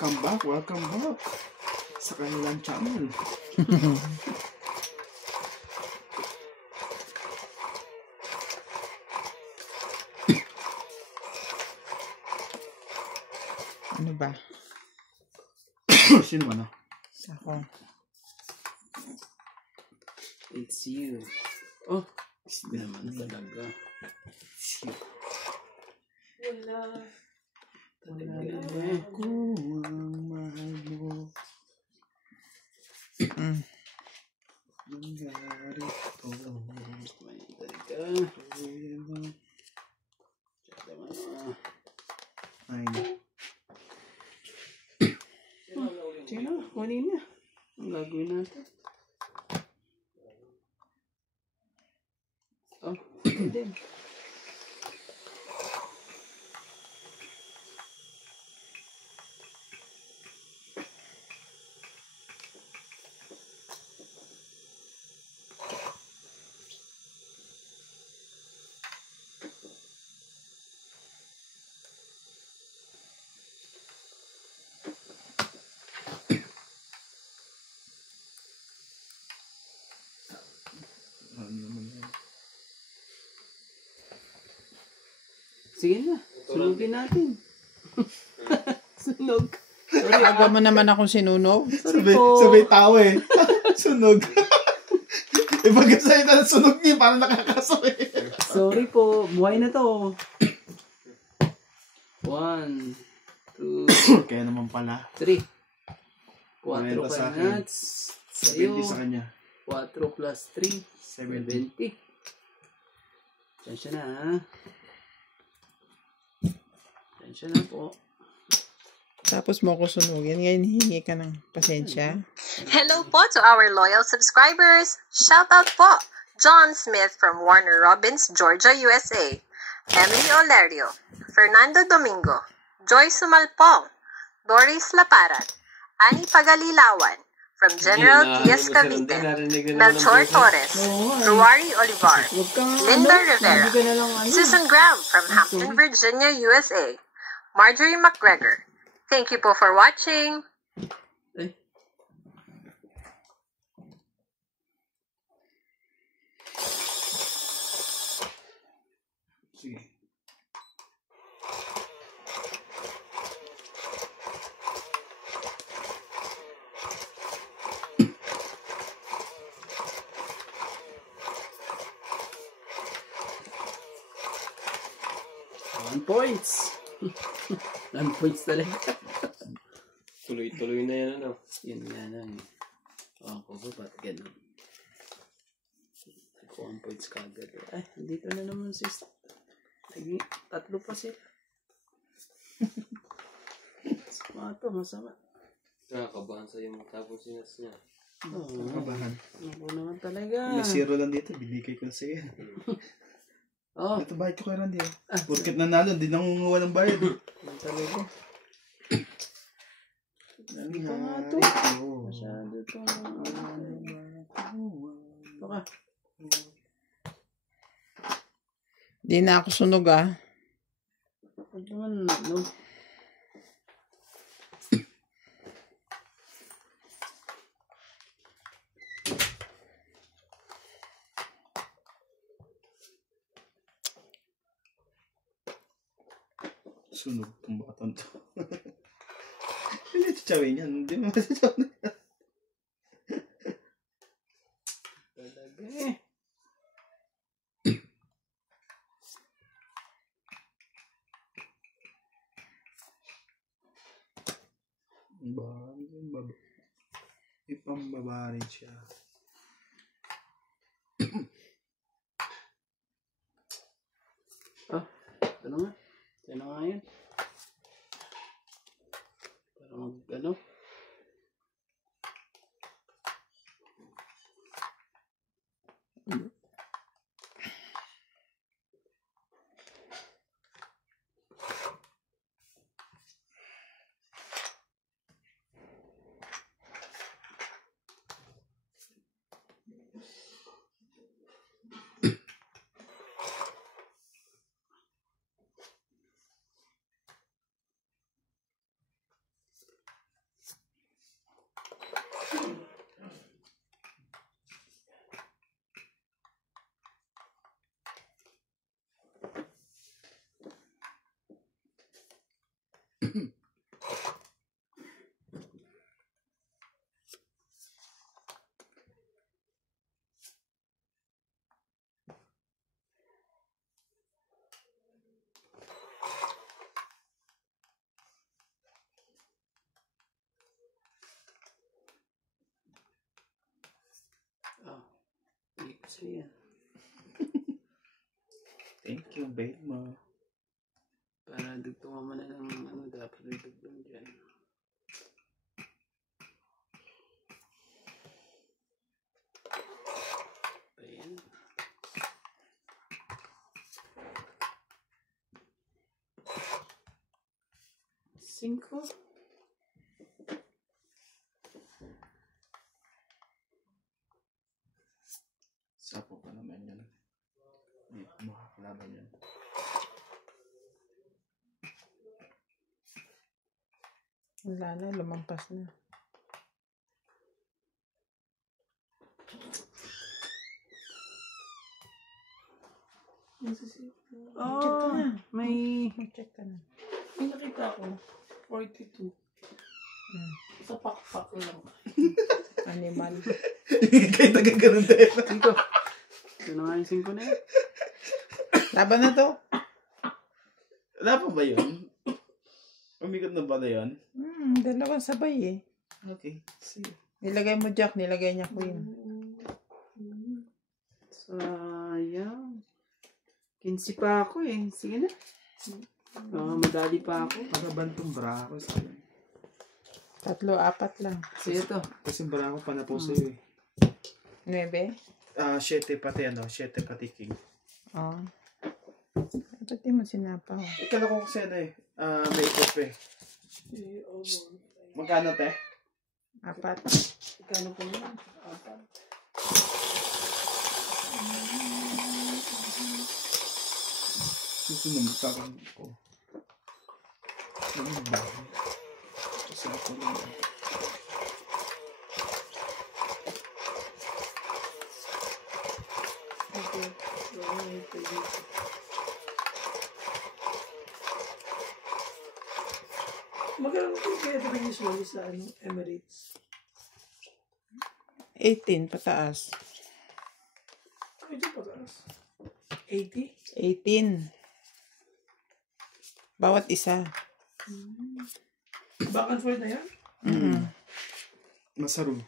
welcome back sa kanilang channel. Ano ba? Sino ba na? Ako. It's you. Oh, hindi naman talaga. It's you. Wala. Ako ang mahal mo. Nangyari ito. May talaga. Tsaka naman. Ay. Sige na, kunin na. Ang gagawin natin. Oh, hindi. Sige na, sunugin natin. Sunog. Aga mo naman akong sinunog. Sabay tao eh. Sunog. Ipagkasalita na sunog niya, parang nakakasakit. Sorry po, buhay na to. 1, 2, Kaya naman pala. 3. 4 Kwenta sa akin. nuts. Sa'yo. 70 sa kanya. 4 plus 3. 70. Diyan na ha. Diyan na po. Tapos mo ako sunugin. Ngayon hihingi ka ng pasensya. Hello po to our loyal subscribers. Shout out po. John Smith from Warner Robins, Georgia, USA. Emily Olerio. Fernando Domingo. Joy Sumalpong. Doris Laparat. Ani Pagalilawan. From General Diaz Cavite. Melchor Torres. Ruari Olivar. Linda Rivera. Susan Graham from Hampton, Virginia, USA. Marjorie McGregor. Thank you po for watching. Sige. Points. 1 points talaga. Tuloy-tuloy na yan, ano? Yun nga lang eh. Ako ba ba't ganun? Ako 1 points kagad. Ay, dito na naman sis. Lagi, 3 pa sila. Masama to, masama. Nakakabahan sa'yo matapos sinas niya. Oo. Kabahan. Ako naman talaga. May zero lang dito, binigay ko na sa'yo. Oh, Ito bayad ko kay Randy. Porket nanalo, hindi nangunguha ng bayad. yan talaga. Dito nga to. Masyado to. Baka. Di na ako sunog ah. Huwag naman, no? Sunog itong batang to. Hindi chichawin yan. Hindi mo masichawin yan. Talaga eh. Ipambabarin siya. Ah, ito na nga. Ito na nga yun. Para mag-ano. Sige. Thank you, babe mo. Para dugtungan mo na ng ano dapat dugtong dyan. Ayan. Cinco. Sapo pa naman yan. Hindi makakalaban yan. Wala na, lumampas na. Oh, may Check ka na. nakita ko. 42. Sa pakpak lang. Animal. Kahit nagaganon tayo. 5. Ito na nga yung 5 na yan. Laban na to. Wala pa ba yun? Umikot na ba na yun? Dalawang sabay eh. Okay. Sige. Nilagay mo Jack, nilagay niya Queen. Sayang. 15 pa ako eh. Sige na. Madali pa ako. Para bantong brako sa akin. 3, 4 lang. Sige to. Kasi brako pa na po sa'yo eh. 9? 7 pati 7 pati king. Oo. Ba't di mo sinapaw? Ikala ko kasi may ikot eh. Magkano te? 4. Kano po yan? 4. Susunod magkakaroon ko. Ano ba? Kasi ako lang. Magkano kaya ito usually sa Emirates? 18 pataas. Medyo pataas. 80? 18. Bawat isa. Back and forth na yan? Masarong.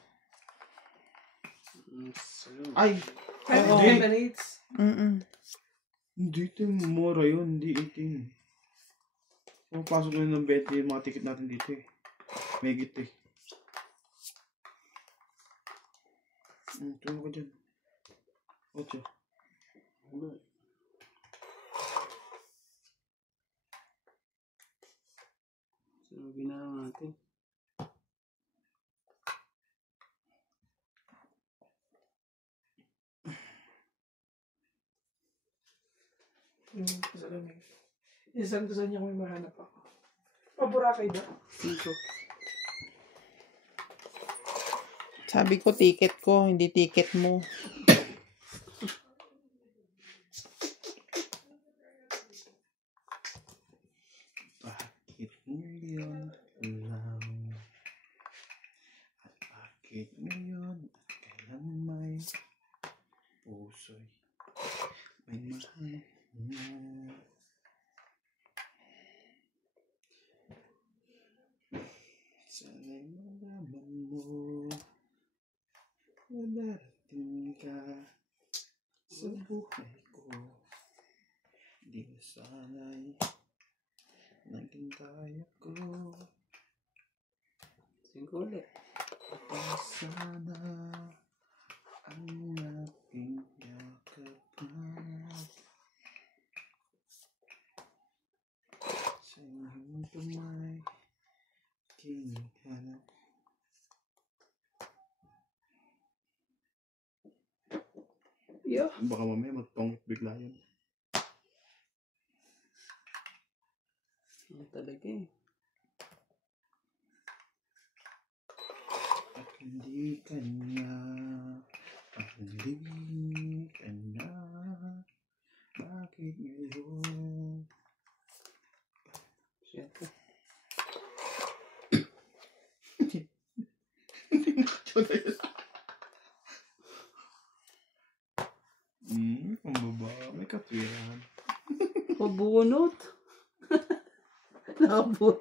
Ay! Kahit Oo. Emirates? Hindi ito yung mura yun. Hindi 18. Pumapasok na ng 20 yung mga ticket natin dito eh. Megit eh. Tulong ka dyan. 8. So, ginawa natin. Isang gusto niya kung may mahanap ako. Paboracay ba? 5. Sabi ko ticket ko, hindi ticket mo. Bakit ngayon lang? At bakit ngayon? Kailan may puso'y may mahal na? Sana'y malaman mo na darating ka sa buhay ko. Di na sana'y naging kaya ko. 5 ulit. At sana ang ating yakap sa iyong tumay kinihanap. Yeah. Baka mamaya magpangit bigla yun. Ano talaga eh. At hindi ka niya, at hindi ka na, bakit ngayon? 7. Pambaba, may katwiran. Pabunot. Nakabot.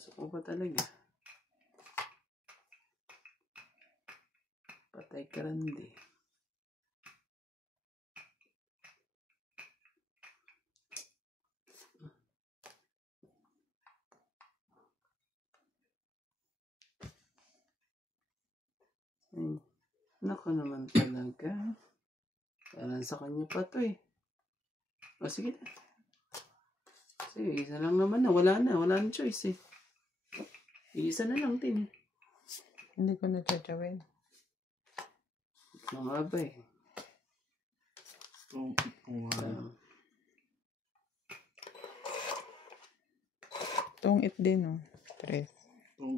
Pasok mo pa talaga. Patay ka rin di. Ay, nako naman talaga. Parang sa kanya pa to eh. O sige na. Sige, isa lang naman na. Wala nang choice eh. Isa na lang din. Hindi ko natsatawin. Mga ba eh. Itong Tong it din, oh. 3.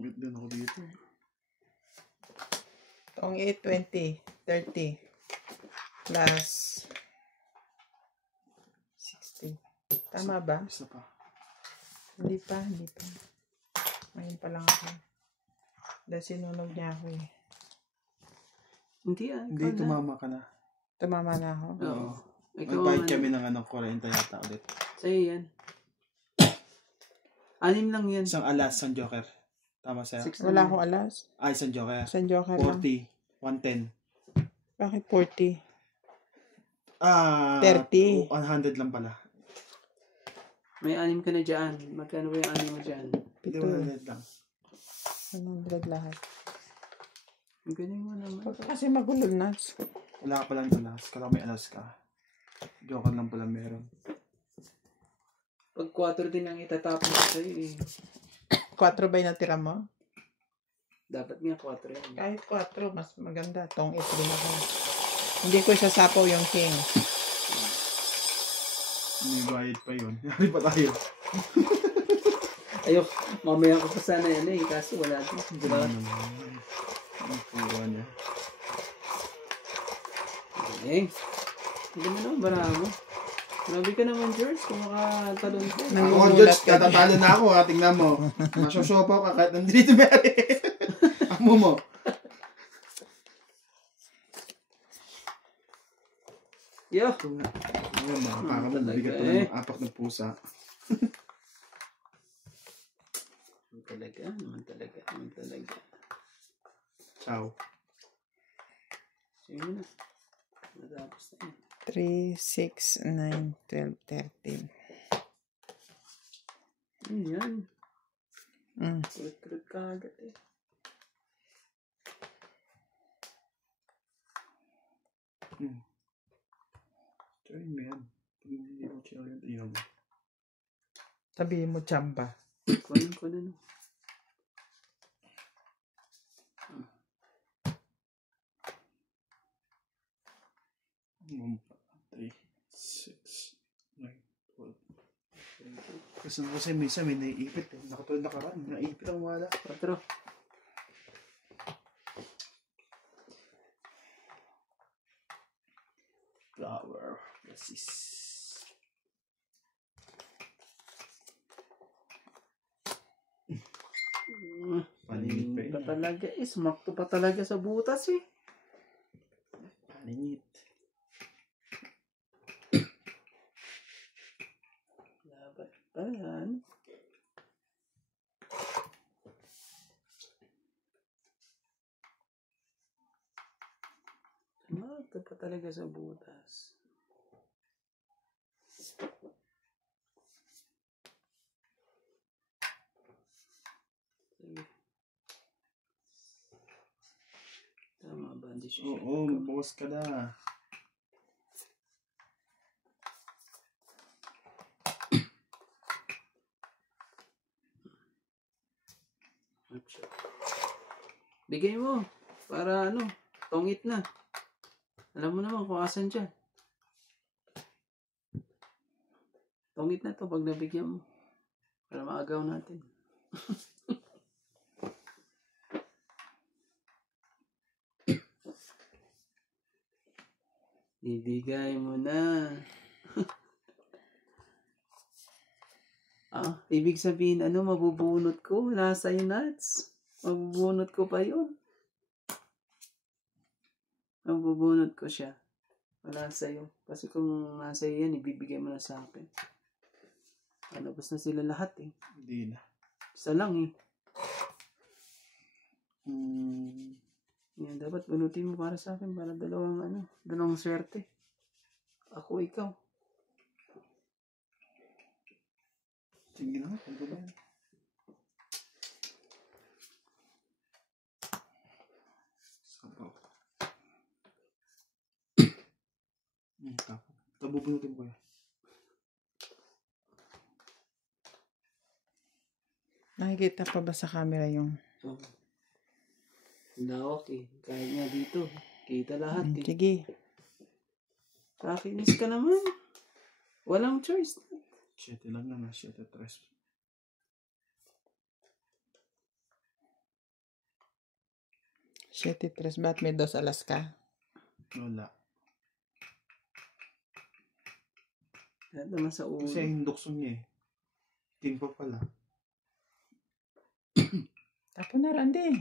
it din ako dito. Tong it, 20. 30. Plus 60. Tama ba? Isa pa. Hindi pa. Ngayon pa lang ako. Dahil sinunog niya ako eh. Hindi ah. Hindi, ikaw na. tumama ka na. Tumama na ako. Oo. Ikaw Magbayad ang- kami ng 40 yata ulit. Sa'yo yan. 6 lang yan. Isang alas, isang joker. Tama sa'yo? 6 Wala akong alas. Isang joker. San Joker lang. 40, 110. Bakit 40? 30. 30. 100 lang pala. May 6 ka na dyan. Magkano ba yung 6 mo dyan? Hindi, 7. 100 lang. 100 lahat. Ang galing mo naman. Huwag ka kasi magulo, Nats. Wala ka palang alas. Kala may alas ka. Joker lang pala meron. Pag 4 din ang itatapon ko sa'yo eh. 4 ba yung natira mo? Dapat nga 4 yan. Kahit 4, mas maganda. Tong 8 din ako. Hindi ko sasapaw yung king. May bayad pa yun. Yari pa tayo. Ayok, mamaya ko pa sana yan eh. Kaso wala din. Diba? Ang puwa niya. Eh. Hindi mo naman baramo. Grabe ka naman, George. Kung makatalon ka. Ako, Nangungulat George, ka din. katatalo na ako. Ha? Tingnan mo. Masosopaw ka kahit nandito Mary. Amo mo. Yo! Ito nga. Ayun, makakaka mo. Bigat pa ng apak ng pusa. Naman talaga. Ciao. Sige mo na. Matapos na yan. 3, 6, 9, 12, 13. Yan. Mm. Kulit-kulit ka agad eh. Try mo yan. Pag hindi mo chill yan, tingnan mo. Sabihin mo, chamba. Kunin ko na no. One, 3, 6, 9, 12. Kasi minsan may naiipit eh. Nakatulad na karan. Naiipit ang wala. 4. Flower. This is... Paningit pa Pa yun. talaga eh. Sumakto pa talaga sa butas eh. Paningit. Dapat pa yan. Sumakto pa talaga sa butas. Sige. Tama ba ang decision Oo, ko? boss ka na. Bigay mo. Para ano, tongit na. Alam mo naman kung asan dyan. Tongit na to pag nabigyan mo. Para maagaw natin. Ibigay mo na. Ibig sabihin, ano, mabubunot ko? Nasa yung nuts. Mabubunot ko pa yun. Mabubunot ko siya. Wala sa'yo. Kasi kung nasa yan, ibibigay mo na sa akin. Alabas na sila lahat eh. Hindi na. Isa lang eh. Hmm. Yan, dapat bunutin mo para sa akin. Para dalawang swerte. Ako, ikaw. Sige na, pagod na yan. Sabaw. Tabubunutin ko yan. Nakikita pa ba sa camera yung... Oh. Lawak eh. Kahit nga dito. Kita lahat eh. Sige. Kakinis ka naman. Walang choice. 7 lang naman, 7-3. 7-3. Ba't may 2 alas ka? Wala. Lahat naman sa ulo. Kasi yung dukson niya eh. King pa pala. Tapon na, Randy.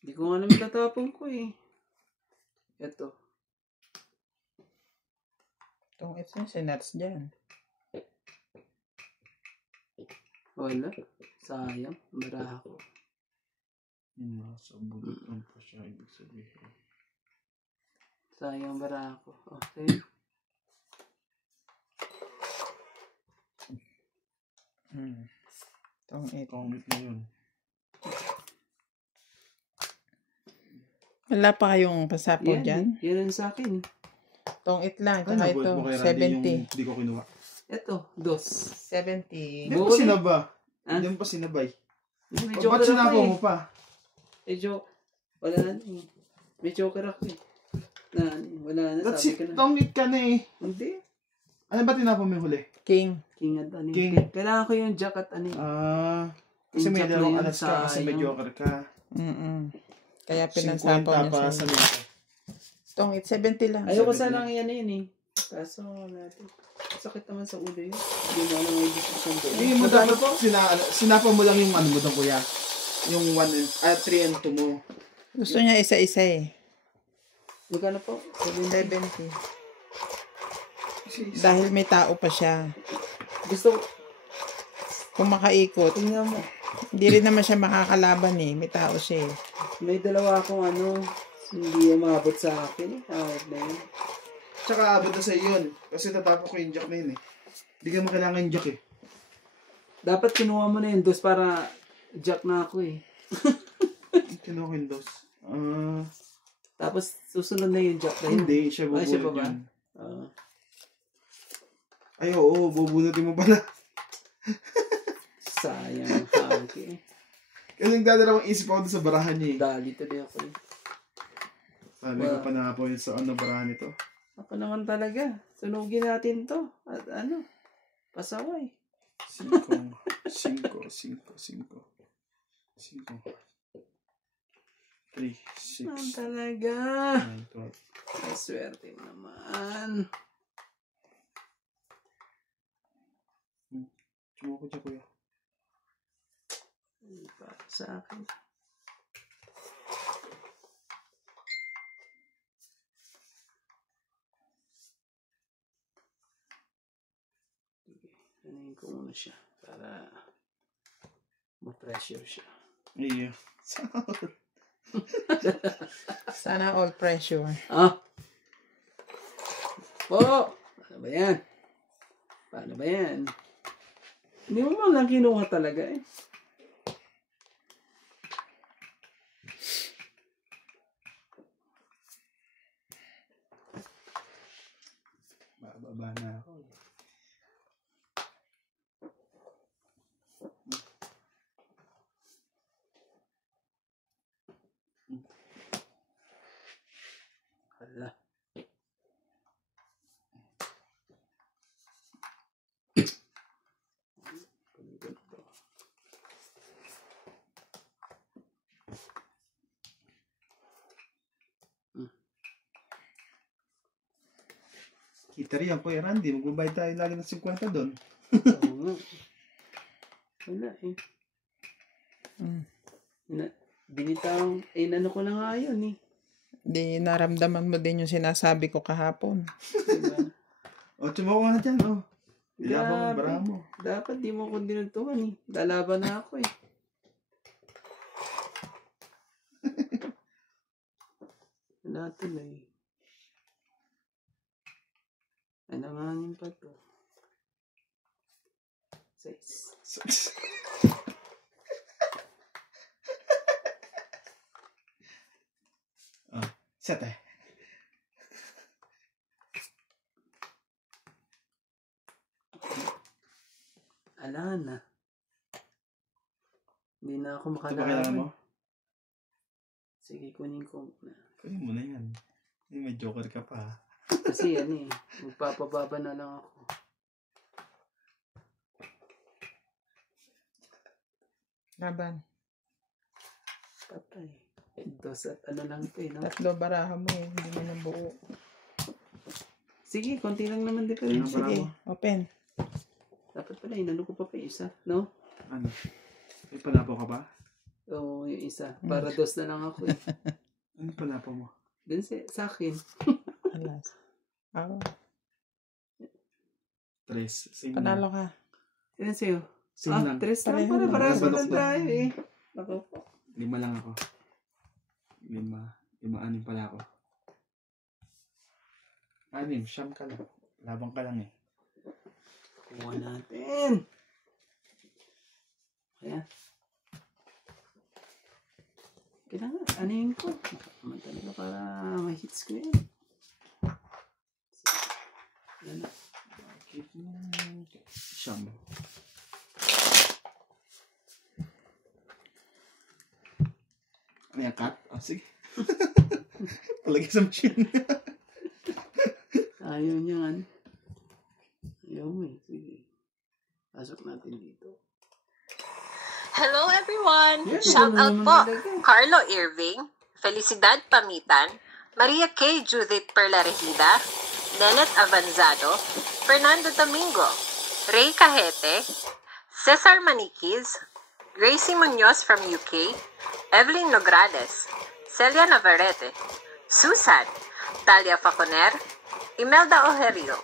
Hindi ko nga naman tatapon ko eh. Ito. Itong ito yung sinats dyan. Wala. Sayang. Baraha ko. Yung nasa bunutan pa siya, ibig sabihin. Sayang baraha ko. Okay. Itong ito. Comment na yun. Wala pa kayong pasapaw dyan? Yan ang sa akin. Itong it lang. Ano, Tsaka nabuhat ito. mo kay Randy yung 70. hindi ko kinuha. Ito. 70.2. Hindi pa sinaba. Ah? Hindi mo pa sinabay. May O, ba't joker sinaba ako mo pa? Medyo, wala na eh. May joker ako eh. Wala na, That's sabi it. ko na. Tongit ka na eh. Hindi. Ano ba tinapon mo yung huli? King. King at ano. King. Kailangan ko yung jack at ano. Kasi Yung may jack na dalawang yun, alas ka kasi may sayang. joker ka. Kaya 50 pinansapaw niya pa sa sa'yo. lito. Itong it 70 lang. Ayoko 70. sanang yan eh. Kaso natin. Sakit naman sa ulo yun. Hindi mo alam yung diskusyon doon. Hindi mo dapat po, sinapa mo lang yung ano mo doon kuya. Yung 3 and 2 mo. Gusto niya isa-isa eh. Magkano po? 70. Dahil may tao pa siya. Gusto ko. Kung makaikot, Tingnan mo. hindi rin naman siya makakalaban eh. May tao siya eh. May dalawa akong hindi umabot sa akin. Na yun. Tsaka abot na sa yun. Kasi tatapos ko yung jack na yun eh. Hindi ka makailangan yung jack eh. Dapat kinuha mo na yung dos para jack na ako eh. Kinuha ko yung dos. Tapos susunod na yung jack na yun. Hindi, siya Ah, siya pa bubunot ba? yun. Ah. Ay, oo, bubunutin mo pala. Sayang. Okay. Kasi nagdadalawang isip ako doon sa barahan niya eh. Dali tuloy ako eh. Sabi ko pa na po yun sa barahan nito. Ako naman talaga. Sunugin natin to. At pasaway. 5, 5, 5, 5. 3, 6, Naman talaga. 9, 12. Ay, swerte mo naman. Sumuko dyan kuya. Para sa akin. Anuhin ko muna siya para ma-pressure siya. Iya. Sana all pressure. Paano ba yan? Paano ba yan? Hindi mo man lang kinuha talaga eh. Bababa na ako. Hala. Kita rin yan, Kuya Randy. Magbabayad tayo lagi ng 50 doon. Oo nga. Wala eh. Binitang, ano ko na nga yun eh. Di naramdaman mo din yung sinasabi ko kahapon. Diba? O, tumawa nga dyan, o. Ilabang ang Grabe. bara mo. Dapat di mo ko dinuntungan eh. Lalaban na ako eh. Wala tuloy. Alanganin pa to. 6. Ah, 7. Ala na. Hindi na ako Ito ba kailangan mo? makalaban. Sige, kunin ko na. Kunin mo na yan. May joker ka pa. Kasi yan eh. Magpapababa na lang ako. Laban. Patay. Dos at ano lang ito eh. No? Tatlo baraha mo eh. Hindi mo nang buo. Sige, konti lang naman dito. Ano ba? Sige, open. Dapat pala, inano ko pa pa yung isa. No? Ano? May panapo ka ba? Oo, yung isa. Para dos na lang ako eh. Ano panapo mo? Dun sa akin. Alas. Ako. 3. Same Panalo ka. Yan sa'yo. Same lang. Tres lang. Pareho lang. Para Balok lang lang. tayo eh. Ako po. 5 lang ako. 5, 6 pala ako. 6, siyam ka lang. Labang ka lang eh. Kuha natin. Kaya. Kailangan, anuhin ko. Naman talaga para ma-hits ko yan. Yan na. Siyam. Ano yan, cut? Oh, sige. Palagay sa machine. Ayaw niya nga. Ayaw mo eh. Sige. Pasok natin dito. Hello everyone! Yan, Shout ano out naman po! talaga. Carlo Irving, Felicidad Pamitan, Maria K. Judith Perlarejida, Nenet Avanzado, Fernando Domingo, Ray Cajete, Cesar Maniquez, Gracie Munoz from UK, Evelyn Nogrades, Celia Navarrete, Susan, Talia Faconer, Imelda Ojerio,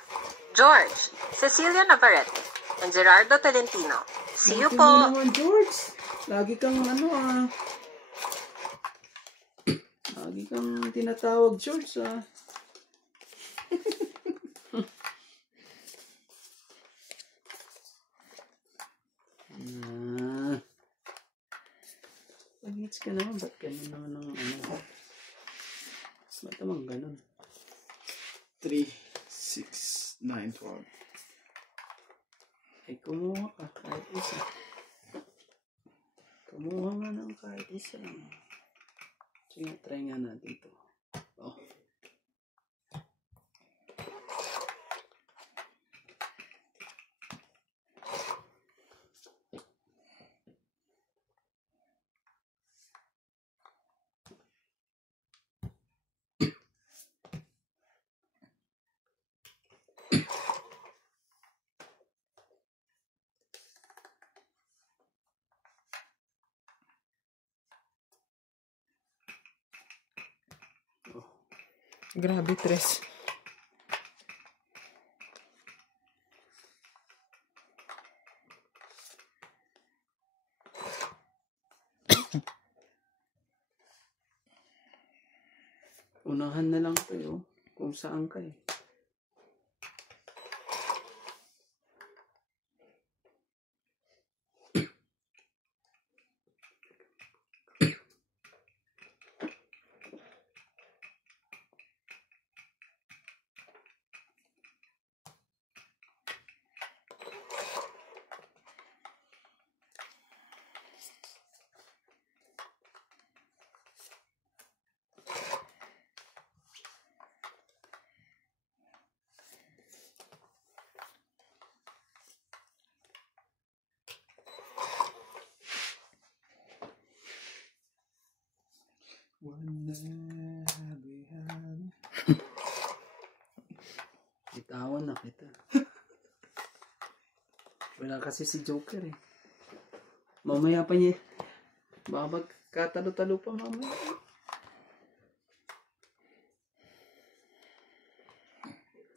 George, Cecilia Navarrete, and Gerardo Tolentino. See you Bakit po! mo naman, George? Lagi kang Lagi kang tinatawag, George Pag-hits ka naman, ba't ganyan naman ang Ba't naman ganun? 3, 6, 9, 12. Ay, kumuha ka kahit isa. Kumuha nga ng kahit isa. Sige, try nga natin ito. Oh. Grabe, tres. Unahan na lang tayo kung saan ka eh. Bitawan na kita. Wala kasi si Joker eh. Mamaya pa niya. Baka magkatalo-talo pa mamaya.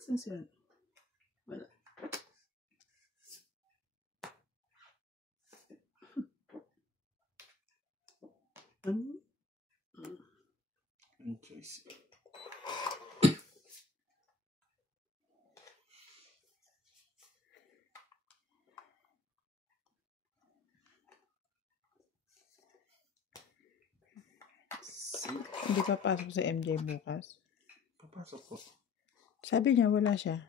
Saan siya? Wala. Ano? Ang choice. Hindi papasok sa MJ bukas. Papasok po. Sabi niya wala siya.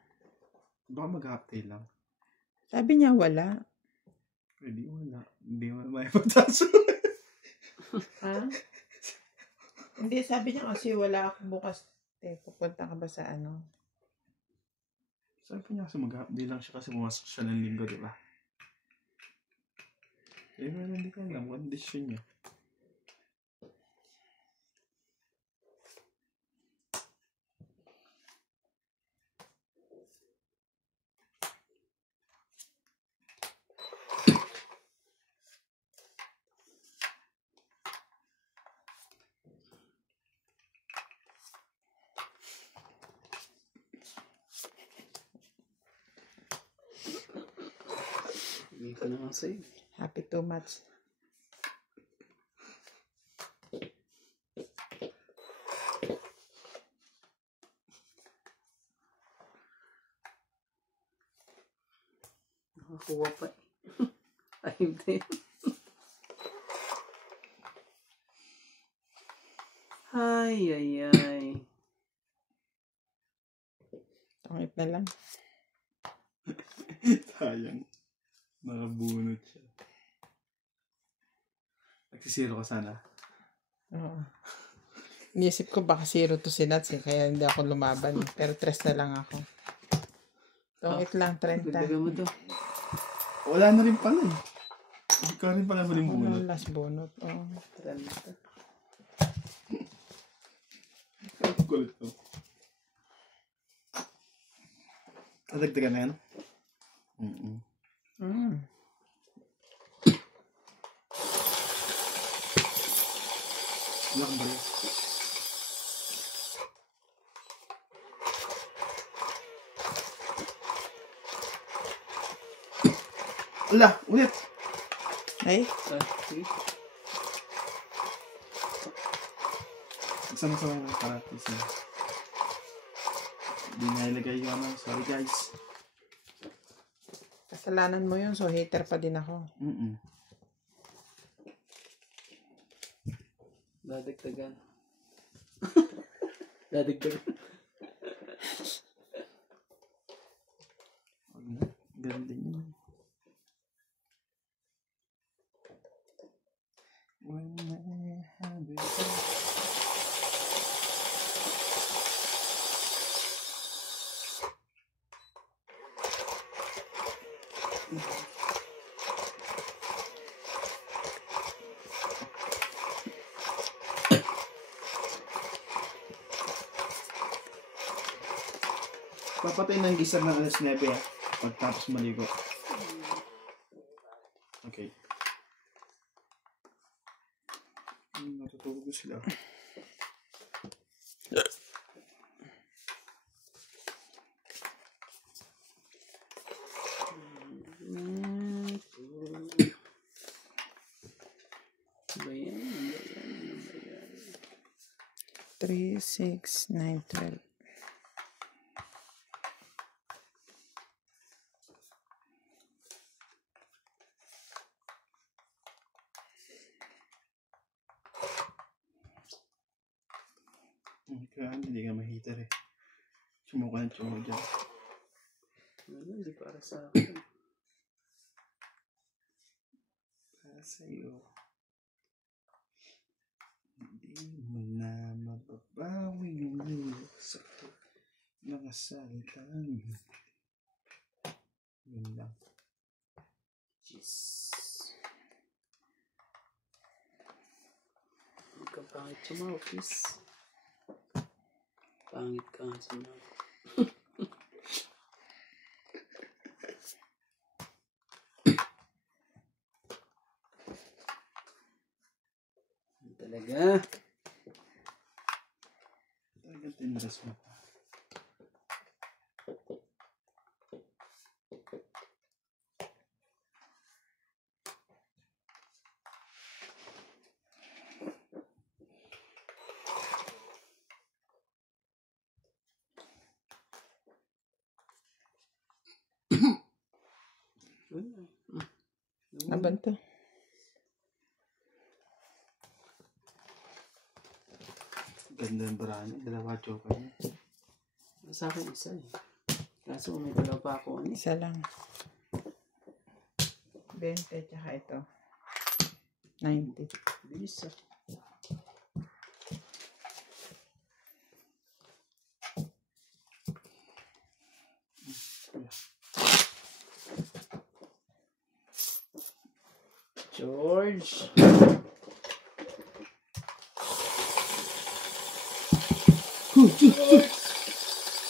Baka mag-half day lang. Sabi niya wala. Pwede wala. Hindi mo na maipagtaso. Ha? Hindi, sabi niya kasi wala ako bukas. Pupunta ka ba sa ano? Sabi niya kasi mag-half day lang siya kasi pumasok siya ng linggo, di ba? Eh, hindi ko alam. Condition niya. Hindi ko na nga sa'yo. Happy too much. Nakakuha pa eh. Ayun din. Ay, ay, ay. Tangit na lang. Sayang. Nakabunot siya. Nagsisiro ka sana. Oo. Inisip ko baka 0 to si Nats kaya hindi ako lumaban. Pero 3 na lang ako. Tungit lang, 30. Dagdagan mo to. Wala na rin pala eh. Hindi ka rin pala maling bunot. Ano last bonus? Oo. 30. Kulit to. Nadagdagan na yan? Wala kang bari. Wala! Ulit! Ay, Sige. Nagsama-sama yung karatis niya. Hindi na ilagay yung ano. Sorry guys. kasalanan mo yun. So, hater pa din ako. Dadagdagan. Dadagdagan. Wag na. Ganun din yun. When I have it all. Papatay ng gisar ng alas 9 ah. Pagtapos maligo. Okay. Natutulog ko sila. Ba yan? 3, 6, 9, 12. Kaya hindi ka ma-heater eh. Sumuka ng tsumo dyan. Ano, hindi para sa akin. Para sa'yo. Hindi mo na mababawi yung lusa ko. Mga salitang. Yun lang. Jeez. Huwag kang pangit sumaw, please. Pangit ka nga sumaw. Talaga. Talagang tinras mo pa. Laban to. Ganda ng baraan. Dalawa joker niya. Sa akin isa eh. Kaso may dalawa pa ako. Ano? Isa lang. 20 tsaka ito. 90. Bilis ah. George.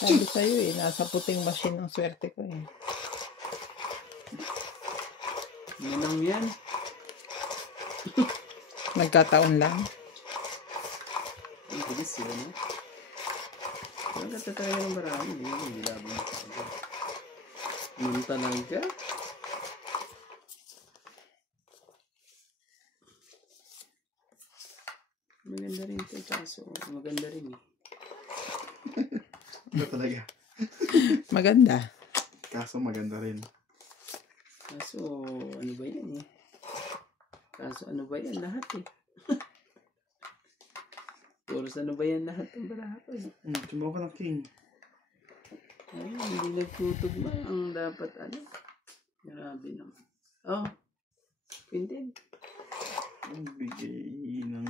Sabi sa'yo eh, nasa puting machine ng swerte ko eh. Yan yan. Nagkataon lang. Ang bilis sila no? Ang ganda talaga ng marami. Hindi labang mo. Ano talaga? Maganda rin ito. Kaso maganda rin eh. Ano talaga? Maganda. Kaso maganda rin. Kaso ano ba yan eh? Kaso ano ba yan lahat eh? Puros ano ba yan lahat ng barato eh? Tumawa ka ng king. Ay, hindi nagtutugma ang dapat ano. Grabe naman. Oh, Quintin. Ang bigay ng...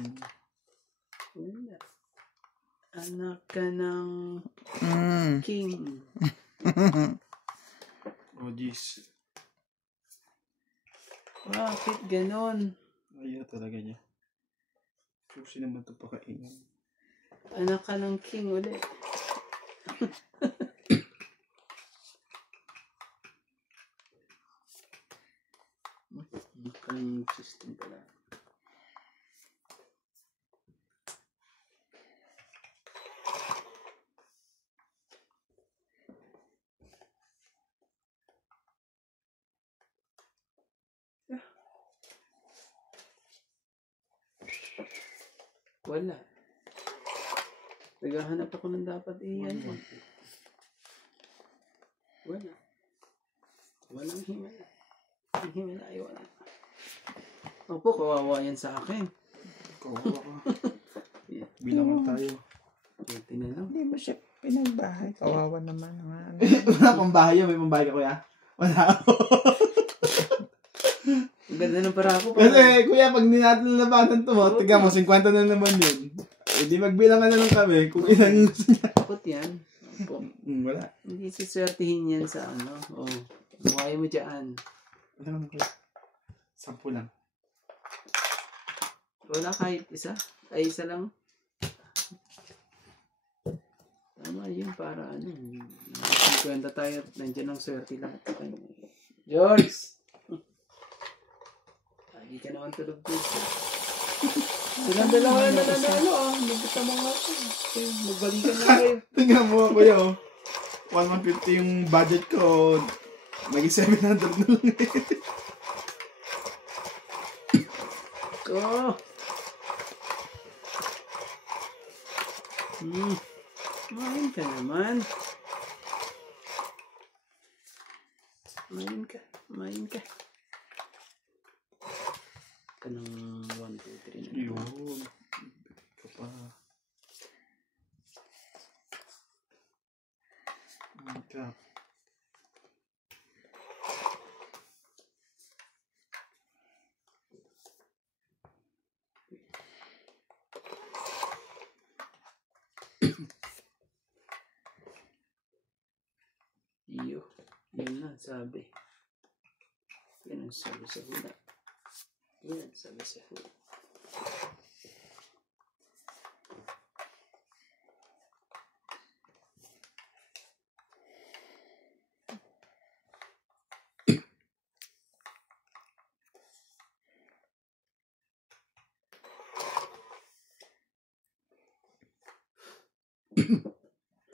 Wala. Anak ka ng king. Oh, jeez. Bakit ganon? Ayaw talaga niya. Susi naman ito pakaingan. Anak ka ng king ulit. Mukhang system pala. Wala. Naghahanap ako ng dapat iyan. Wala. Walang himala. Ang himala ay wala. Opo, kawawa yan sa akin. Kawawa ka. Bilangan tayo. Buti na lang. Hindi mo siya pinagbahay. Kawawa naman. Ano. Wala pang bahay yun. May pang bahay ka, kuya? Wala ako. Ang ganda ng para ako. Kasi, kuya, pag hindi natin labanan to, tiga mo, 50 na naman yun. Eh, di magbilangan na lang kami kung ilan gusto niya. Takot yan. Opo. Wala. Hindi siswertihin yan sa ano. Oh. Buhay mo dyan. Wala naman, kuya. 10 lang. Wala kahit isa. Ay, isa lang. Tama yun para ano. 50 tayo. Nandiyan ang swerte lahat. George! Lagi ka naman tulog dito. Silang dalawa na nanalo ah. Nagkita mo nga ako. Okay, magbalikan na kayo. Tingnan mo, kuya, oh. 150 yung budget ko. Naging 700 na lang. Ko! Main ka naman. Main ka. Main ka. Ka ng 1, 2, 3 na. Yun. Ikaw pa. Tap. Yun na, sabi. Yan ang sabi sa hula. Yan ang sabi sa hula.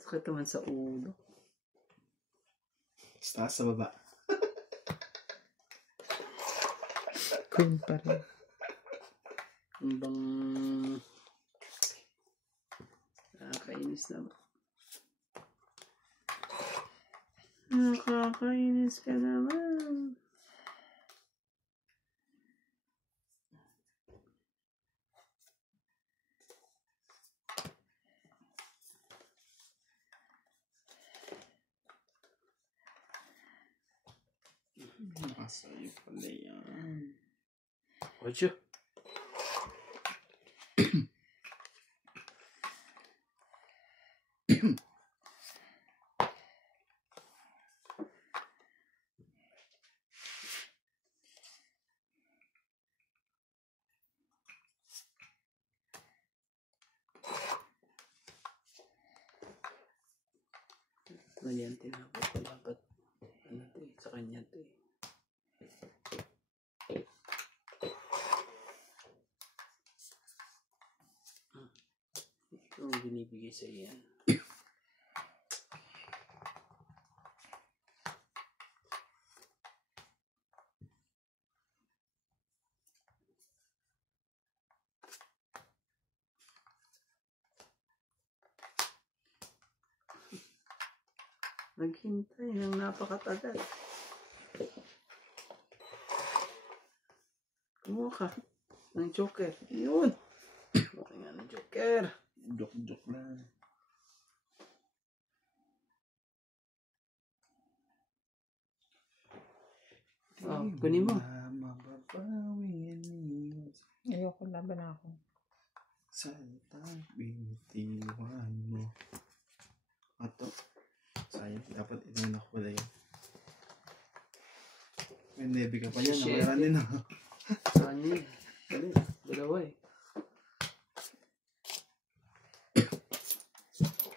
Sakit naman sa ulo. Taas sa baba. Queen pa rin. Hanggang nakakainis naman. Nakakainis ka naman. Nakasayo pala yan. Ocho. Ayan, tinapos ko dapat. Ano to eh, sa kanya to eh. Ito ang binibigay sa iyan. Naghintay ng napakatagal. Kumuha ka ng joker. Yun. Okay nga ng joker. Joke lang. Oh, kunin mo. Mababawing iniwas. Ayoko, laban ako. Salitang binitiwan mo. Ato. Sayang, dapat ito na nakula yun. May nebi ka pa yan. Shit. Nabayaran din ako. Saan yun? Dali. Dalawa eh.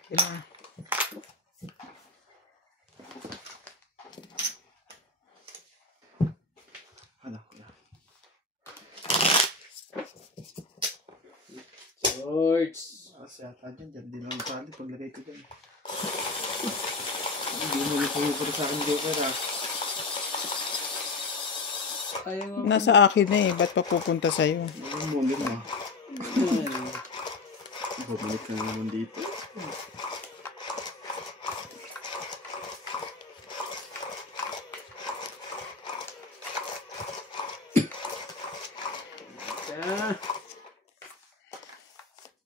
Kailangan. Hala ko na. George. Kasi ata dyan din ang tali paglagay ko dyan. Hindi mo ulit ko sa akin joker ah. Ayaw nga. Nasa akin na eh. Ba't pa pupunta sa'yo? Ayun mo ulit na. Bumalik ka na naman dito.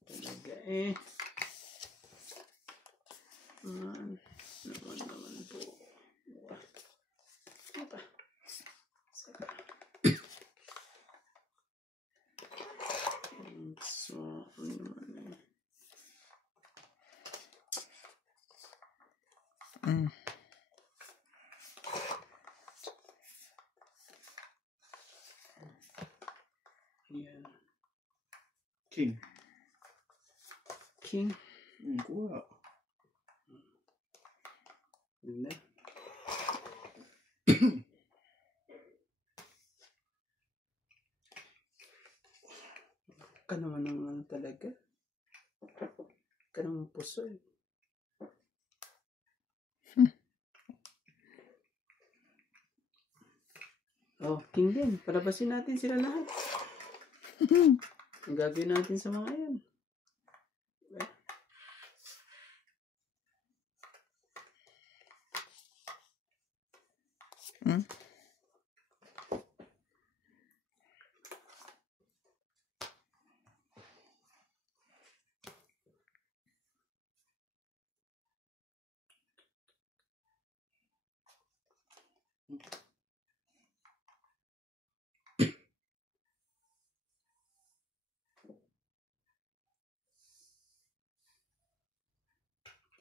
Talaga eh. Naman po. Ito. Saka. So, ano naman eh. Yan. King. King. Kuha. Hindi. Ka naman ng ano talaga. Ka naman puso eh. Oh, king din. Palabasin natin sila lahat. Ang gagawin natin sa mga yan.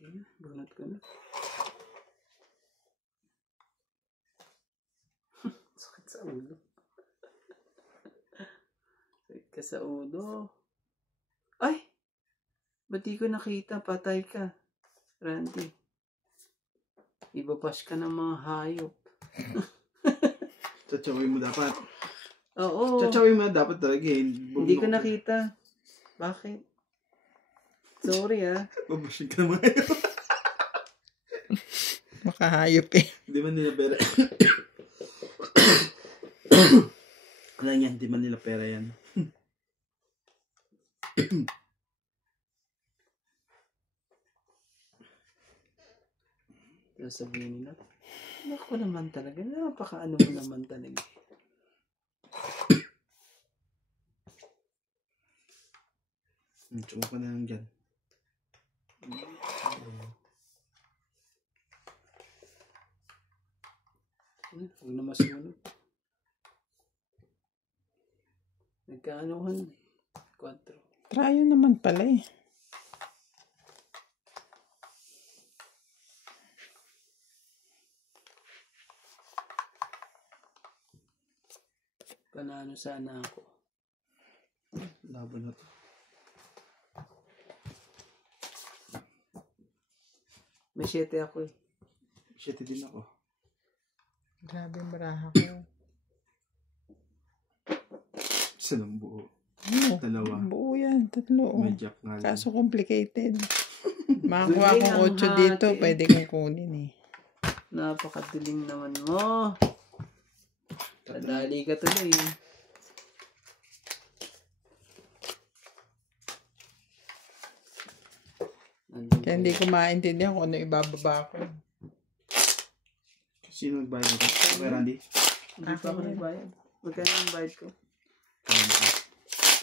Okay, bunot ko na. Sakit sa ulo. Sakit ka sa ulo. Ay! Ba't di ko nakita? Patay ka. Randy. Ibabash ka ng mga hayop. Tsatsawin mo dapat. Oo. Tsatsawin mo dapat talaga eh. Hindi ko nakita. Bakit? Sorry ah. Babashin ka naman. Makahayop eh. Hindi man nila pera. Wala yan, hindi man nila pera yan. Sabihin nila, naku naman talaga, napaka-ano mo naman talaga. Tsuma ka na lang dyan. Huwag na masunod. Nagkaanuhan. 4. Trayo naman pala eh. Panalo sana ako. Laban na to. May 7 ako eh. 7 din ako. Grabe yung baraha ko. Isa ng buo. Oh, Dalawa. buo yan. 3. Oh. May jack nga lang. Kaso complicated. Makakuha Duling akong ang 8 dito. hati. Pwede kong kunin eh. Napakadiling naman mo. Kadali ka tuloy. Kaya hindi ko maintindihan kung ano ibababa ko. Sino nagbayad ito? Okay, Randy? Hindi pa ako nagbayad. Magkano yung bayad ko?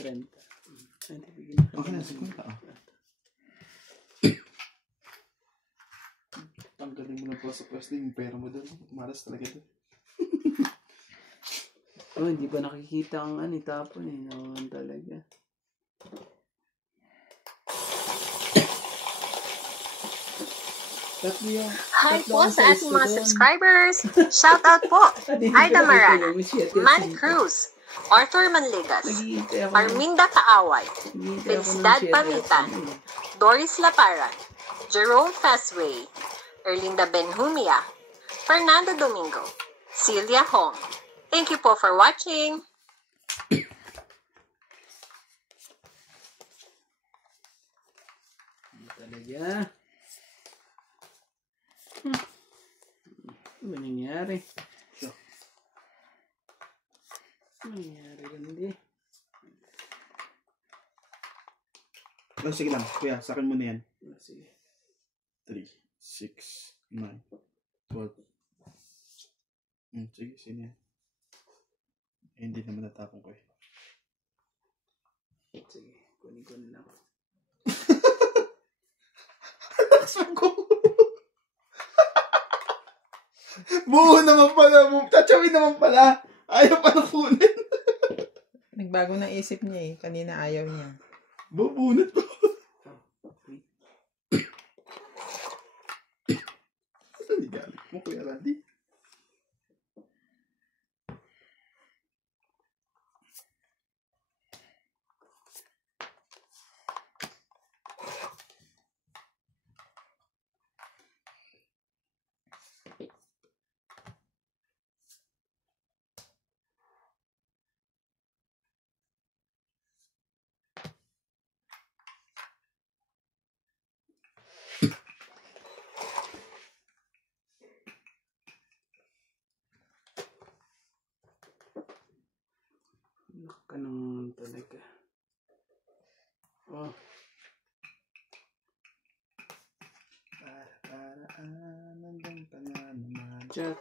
30. Ay, bigyan na. Okay na, 50 ah. Tanggalin mo na po sa pwesto yung pera mo doon. Maras talaga doon. Oh, hindi pa nakikita ang tapon eh. Naman talaga. Tatlo yung... Hi tatlo po ang sa size ating ko mga doon. subscribers. Shout out po. Hindi Aida ko nakita Marana, yung 7. Man Cruz, Arthur Manligas, Naghihintay ako. Arminda Kaaway, Naghihintay ako ng Felicidad 7. Pamitan, Doris Laparan, Jerome Fasway, Erlinda Benjumia, Fernando Domingo, Celia Hong. Thank you po for watching. Talaga. Ano ba nangyari? Ano nangyari hindi? Oh, sige lang. Kuya, sa akin muna yan. Sige. 3, 6, 9, 12. Sige, sino yan? Eh, hindi naman natapon ko eh. Sige, kunin ko na lang. Buo naman pala. Tatsyawin naman pala. Ayaw pa na kunin. Nagbago ng isip niya eh. Kanina ayaw niya. Bubunot ko. Ano galit mo, Kuya Randy? Ka naman talaga. Oh. Nandang ka na naman. Chat.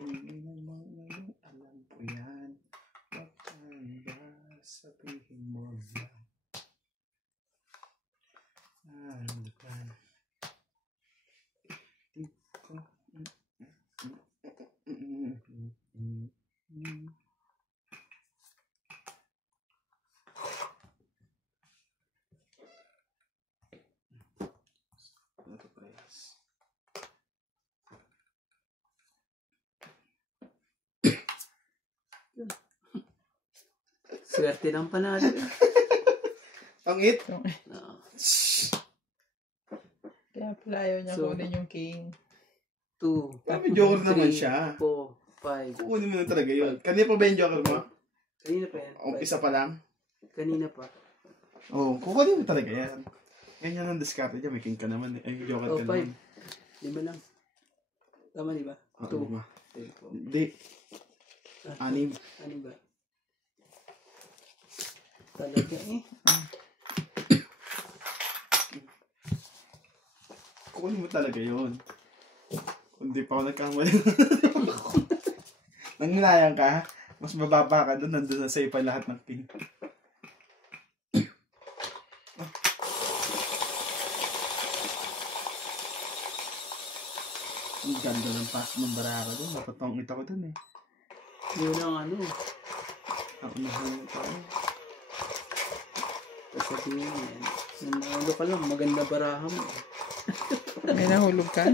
Hindi naman alam ko yan. Wag kang ba sabihin mo lang. Ano ba? Tiko. Ito prayas. Swerte lang panalo. Pangit. No. Kaya pala ayaw niya So, kunin yung king. 2, Tapi joker naman siya. 4, 5. Kukunin mo na talaga yun. Kanina pa ba yung joker mo? Kanina pa yan. Umpisa pa lang? Kanina pa. Oo, kukunin mo talaga yan. Ganyan ang diskarte niya. May king ka naman. Ay, joker Oh, ka 5. naman. 5 lang. Tama di ba? Oo, 2. lima. Hindi. 6. Ano ba? Talaga eh. Kukunin mo talaga yun. Kung di pa ako nagkamali. Nanglayang ka, mas mababa ka doon. Nandun na sa'yo pa lahat ng king. Ang ganda ng pass ng Baraka doon. Napatangit ako doon eh. Hindi mo lang ano. Ako nahulog ako. Tapos sabihin yan. Nanalo ka lang, maganda baraha mo. May nahulog ka?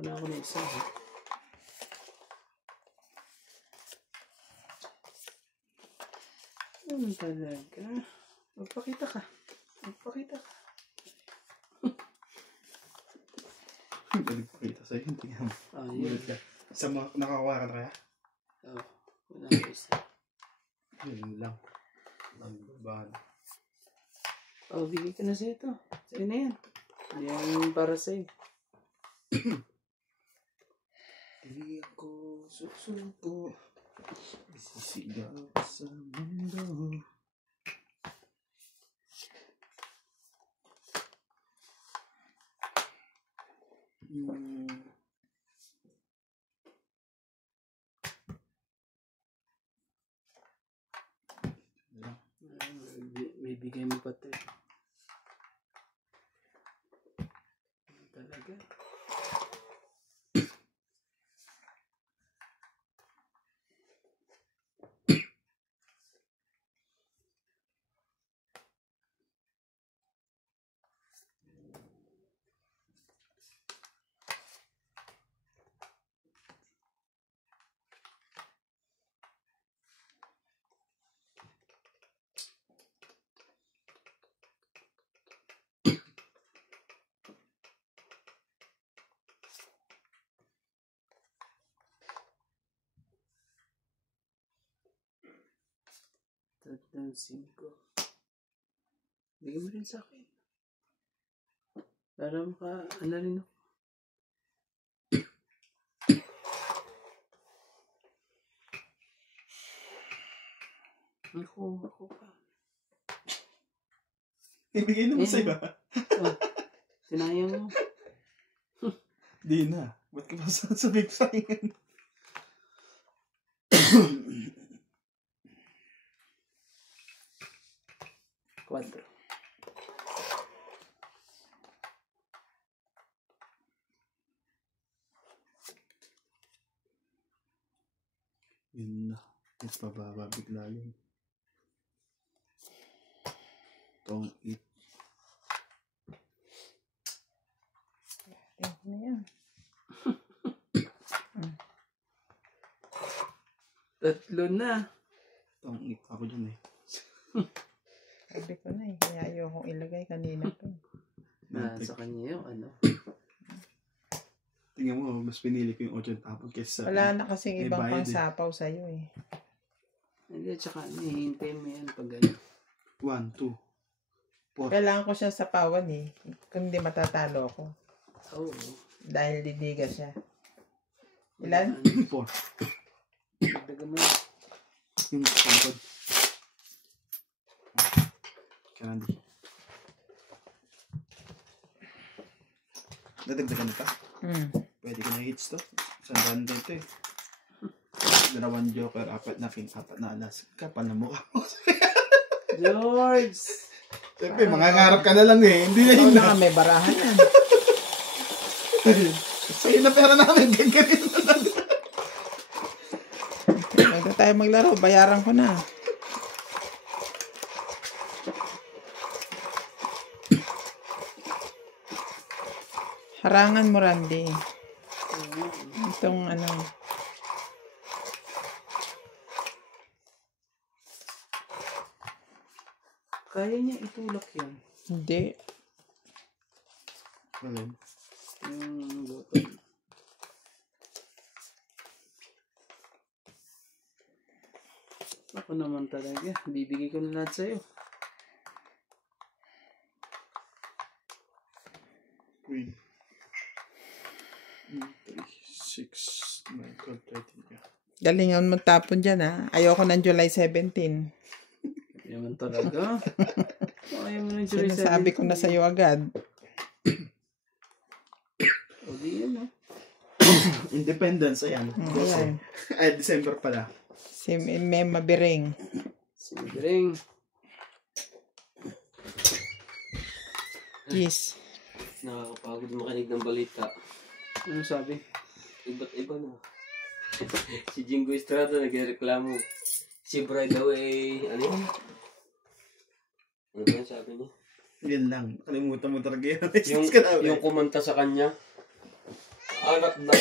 Wala ako na isa. Ano talaga? Magpakita ka. Magpakita ka. Hindi nagpakita sa'yo. Hindi nga. Yun. Isa mo, nakakuha ka na kaya? Wala ako isa. Yun lang. Nagbaba na. Bigay ka na sa ito. Sa'yo na yan. Hindi yan para sa'yo. Hindi ako susuko. Isisigaw sa mundo. May bigay mo pa ito. Talaga. Tatlong 5. Bigyan mo rin sa akin. Para maka, ano rin ako. Ako pa. Ibigay naman sa iba. Sinayang mo. Di na. Ba't ka pa sasabihin ko sa akin? Quadro. Yun na. Ipababa bigla yun. Tong it. Ano yan? Tatlo na. Tong it. Ako dyan eh. Sabi ko na eh. Kaya ayokong ilagay kanina to. Sa kanya yung ano. Tingnan mo, mas pinili ko yung 8 tapon kaysa Wala na kasing may ibang bayad pangsapaw sa'yo eh. Hindi, tsaka hihintay mo yan pag ano. 1, 2, 4. Kailangan ko siyang sapawan eh. Kung hindi matatalo ako. Oo. Dahil didiga siya. Ilan? 4. Dagdagan mo yan. Yung pangkod. Candy. Dadagdagan na pa? Pwede ko na hits to. Sandaan din to eh. 2 joker, 4 na king, 4 na alas. Kapal na mukha mo. George! Siyempre, mangangarap ka na lang eh. Hindi na Oo yun na nga, may barahan yan. Sa'yo na pera namin. Ganyan na lang. Pwede tayo maglaro. Bayaran ko na. Harangan mo, Randy. Itong ano. Kaya niya itulak yan. Hindi. Alin? Yung button. Ako naman talaga. Bibigay ko na lahat sa'yo. Queen. 3, 6, 9, 12, 13. Galingan mo tapon dyan ha. Ayoko ng July 17. Yaman talaga. Ayaw mo ng July 17. Sinasabi ko na sa'yo agad. O di yan, no? Independence, ayan. Ayan. Ay, December pala. Si Mema Biring. Sindring. Kiss. Nakakapagod makinig ng balita. Ano sabi? Iba't iba na. Si Jingo Estrada nagreklamo. Si Bride daw ano yun? Ano ba yung sabi niya? Yan lang. Kalimutan mo talaga yun. Yung kumanta sa kanya. Anak ng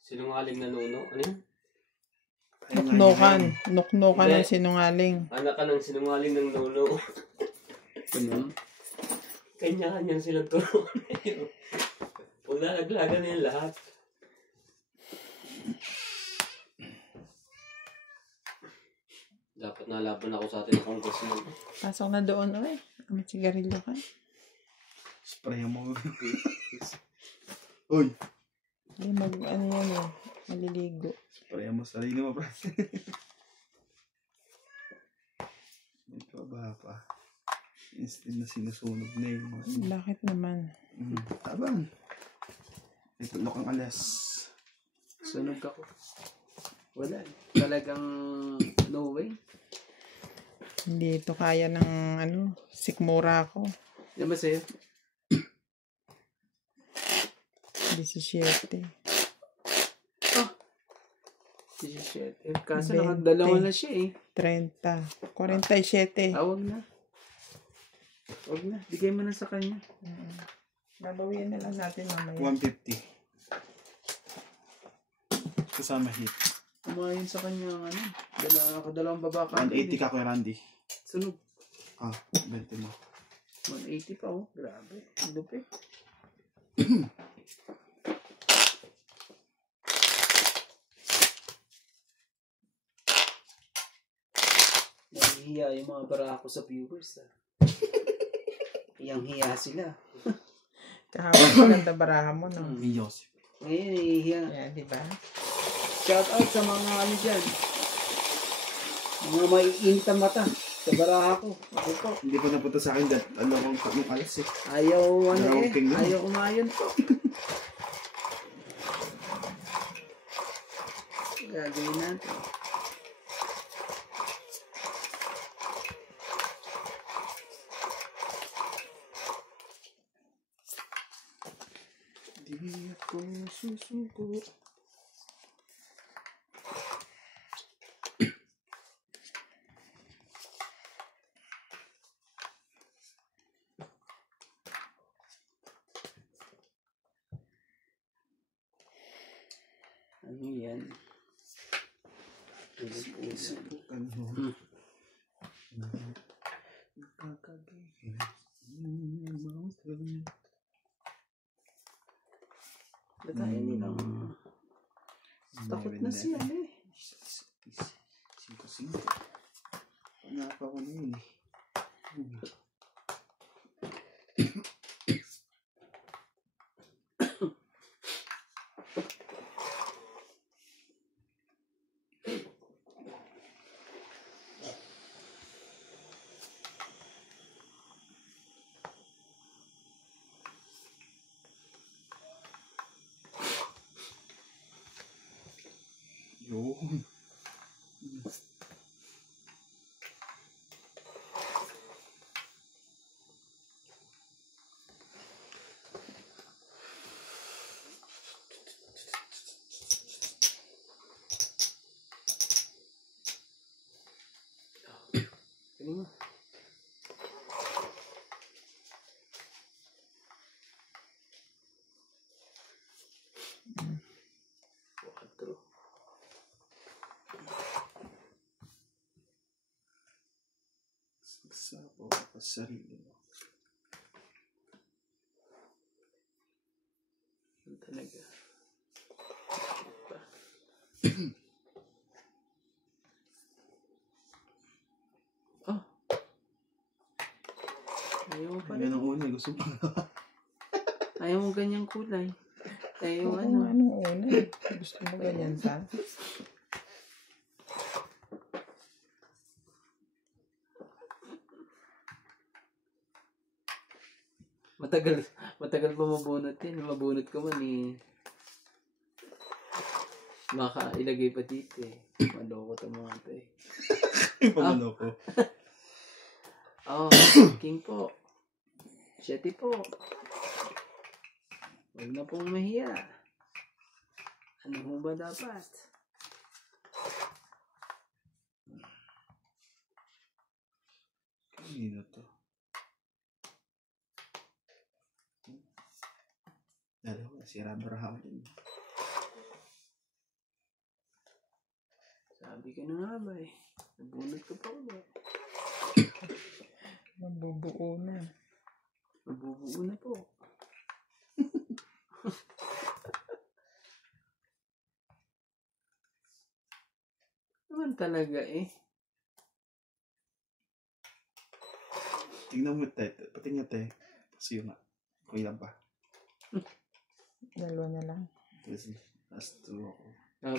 sinungaling na nuno. Ano yun? Nuknukan ng sinungaling. Anak ka ng sinungaling ng nuno. Ganun. Kanya-kanya silang turo. Huwag nalaglagan na yung lahat. Dapat nalaban ako sa atin ng congressman. Pasok na doon, oy. May sigarilyo ka. Spray mo. Uy. Ay, maliligo. Spray mo sarili mo, bro. May paba pa. Instant na sinusunog na yun. Bakit naman? Abang. May tulok ang alas. Sunog ako. Wala. Talagang no way. Hindi ito kaya ng sikmura ko. Yan ba sa'yo? 17. 17. Kaso nakadalawa na siya eh. 30. 47. Wag na. Wag na. Bigay mo na sa kanya. Babawian na lang natin mamaya. 150. Kasama hit. Kumain sa kanya ang nakadalawang babaka. 180 ka, Kuya Randy. Sunog. 20 mo. 180 pa oh. Grabe. Lupit. Nahihiya yung mga barako sa viewers. Hiyang-hiya sila. Kahapon ko lang baraha mo, no? Ni Joseph. Ngayon, nahihiya. Yan, di ba? Shout out sa mga dyan. Mga maiinit ang mata. Sa baraha ko. Ako po. Hindi pa napunta sa akin dahil kong yung alas eh. Ayaw King lang. Ayaw kumayon po. Gagawin natin. Di ako susuko. Ano yan? Susukan mo. Nakakagigil. Batayin nilang takot na siya eh. 5-5. Panapa ko na yun eh. Yun. Galing mo. Quatro. Sapo ka sa sarili mo. Ano talaga? Oh. Ayaw mo pa rin. Yan ang una. Gusto pa. Ayaw mo ganyang kulay. Ayaw Oo, anong una? Gusto mo ganyan sa? Matagal pa mabunot yan. Mabunot ko man eh. Makailagay pa dito eh. Maloko to mga ito eh. Pamalo ko. Oh, king po. 7 po. Huwag na pong mahiya. Ano mo ba dapat? Kanino to? Dalawa, si Rubber Howlin. Sabi ka na nga ba eh. Nabunot ka pa ulit. Mabubuo na. Nabubuo na po. Naman talaga eh. Tingnan mo tayo. Patingin tayo. Kasi yung kuya pa. Dalawa na lang. Kasi last 2 ako.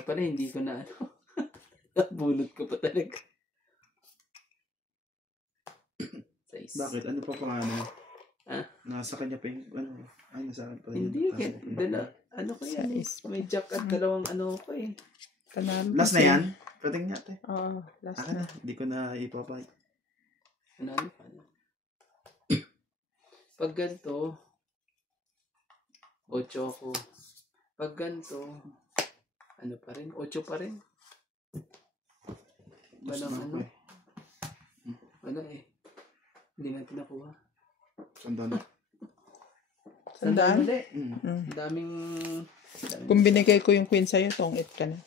Pala hindi ko na ano. Nabunot ko pa talaga. Size. Bakit? Ano pa pangalan? Ah? Nasa kanya pa yung ano? Ay, nasa akin pa Hindi, ano ko yan eh. May jack at dalawang ano ko eh. Panalo. Last na yan? Patingin natin. Oo, last Akin na. na. Hindi ko na ipapay. Ano pa na? Pag ganito, 8 ako. Pag ganito, ano pa rin? 8 pa rin. Tapos Walang na ako ano? eh. Wala eh. Hindi natin nakuha. Sanda na. Sandaan? Ulit. Mm. Mm. Daming Kung binigay ko yung queen sa'yo, tong 8 ka na.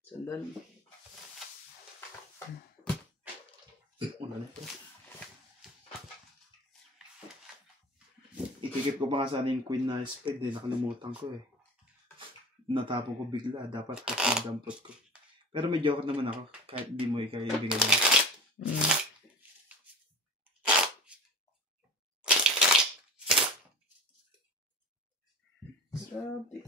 sandal. Una na ito. Itikip ko pa nga sana yung queen na spade eh. Nakalimutan ko eh. Natapon ko bigla. Dapat half na dampot ko. Pero may joker naman ako. Kahit di mo ikaw ibigay lang. Mm. Grabe.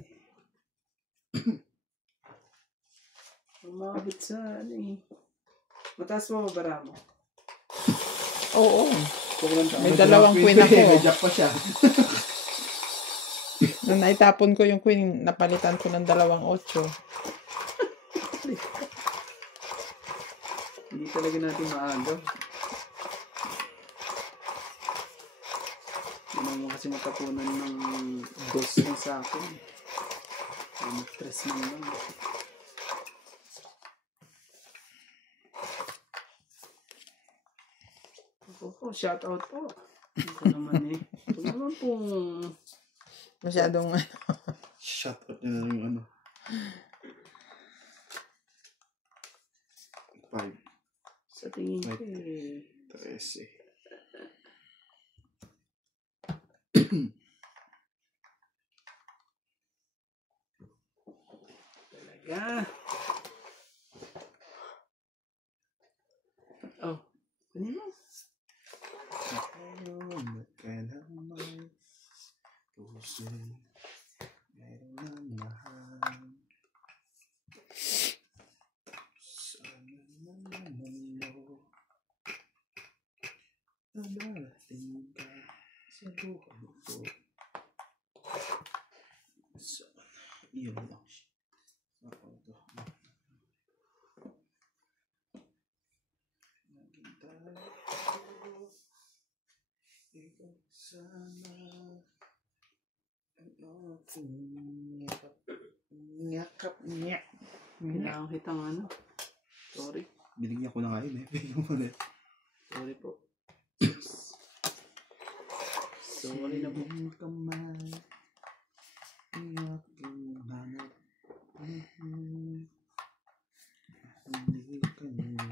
Umabot sa ano eh. Mataas mo mabara mo? Oo. May May dalawang queen ako. May jack pa siya. Nung naitapon ko yung queen, napalitan ko ng 2-8. Hindi talaga natin maagaw. Hindi naman kasi matapunan ng dos na sa akin. Stress man lang. Ako, shout out po. Ito naman eh. Ito naman pong Masyadong Shut up niya na yung ano. 5. sa tingin ko eh. 13. Talaga. Oh, kunin mo. Ayun, magkalaman. Puso. Meron ng mahal. Sana naman mo. Nabarating ka sa buhay ko. Sana. Iyon lang siya. Ako ito. Naging tayo. Ikaw sana. Ang aking ngakap. Ngakap niya. Kailangan kitang ano. Sorry. Binigyan ko na nga yun eh. Binigyan ko na. Sorry po. Sorry na po. Ang kamay. Ang aking hanap. Hindi ka niya.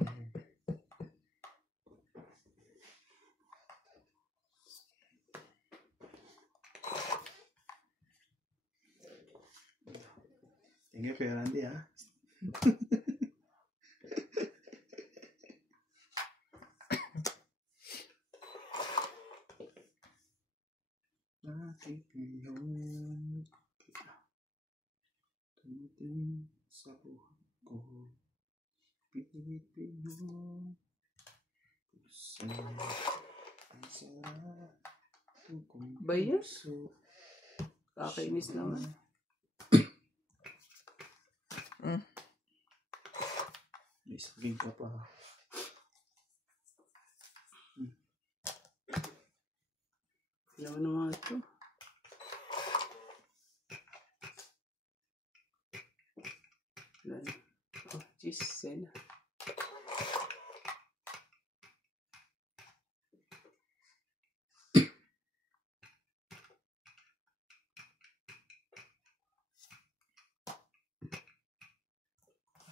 Thank you, Kuya Randy, ha? Ating yun. Tumiting sa buhay ko. Pipilitin mo. Puso. Ang sarap. Tungkong Ba yan? puso. Kakainis naman. May saging ka pa. Naman naman ito. Oh, jeez, Sena.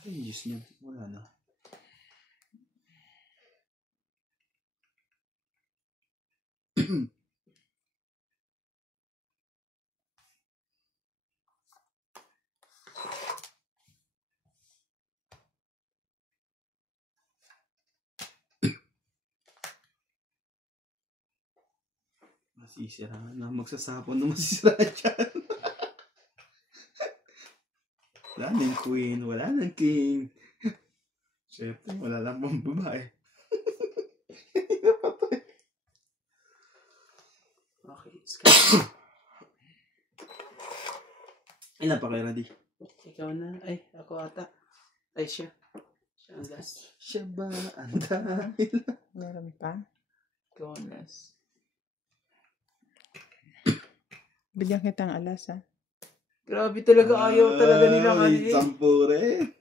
Ay, Diyos niya. Wala na. Masisira na. Magsasapon na masisira dyan. Wala nang queen. Wala nang king. Siyempre, wala lang pang babae. Okay, let's Ilan pa kayo, Randy? Ikaw na. Ay, ako ata. Ay, siya. Siya ang last. Siya ba ang dahil? Meron pa? Ikaw ang last. Bigyan kitang alas, ha? Grabe talaga, ayaw talaga nilang ano eh. Sampu rin.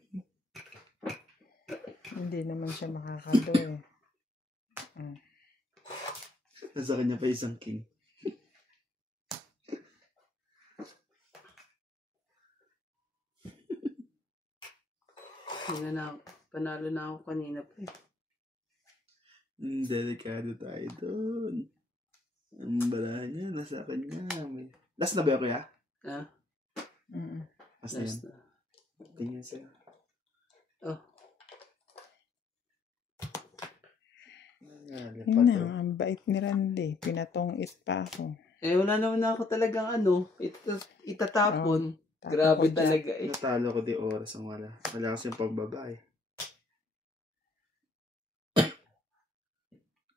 Hindi naman siya makakado, eh. Nasa kanya pa isang king. Panalo na ako kanina pa eh. Delikado tayo doon. Ang bala niya, nasa kanya. Last na ba ako, ya? Ha? Last na yan. Last na. Tingnan sa'yo. Oh. Yun na, ang bait ni Randy. Pinatong it pa ako. Eh, wala naman ako talagang ano, itatapon. Grabe talaga eh. Natalo ko di oras ang wala. Wala kasi yung pagbabae.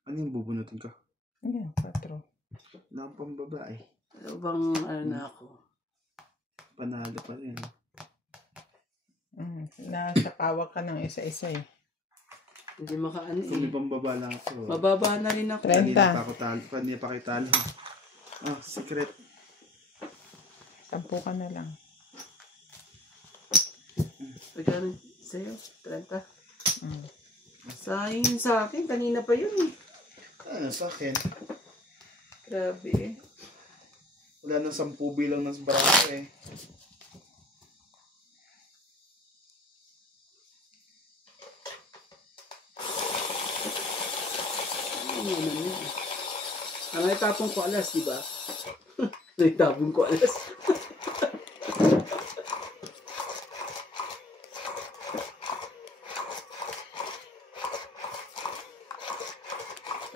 Ano yung bubunutin ka? Ayan, 4. Wala pang babae. Ano bang ano na ako? Panalo pa rin. Nasa pawak ka ng isa-isa, eh. Hindi makaano Hindi eh. pang baba lang ako. Mababa na rin ako. 30. Kanina pa ako talo. Kanina pa kayo talo. Ah, secret. 10 ka na lang. Pagkano sa'yo? 30? Mm. Sayang sa akin. Kanina pa yun eh. Ano sa akin? Grabe eh. Wala nang 10 bilang ng braso eh. Ano itapong ko alas, di ba? Ano itapong ko alas?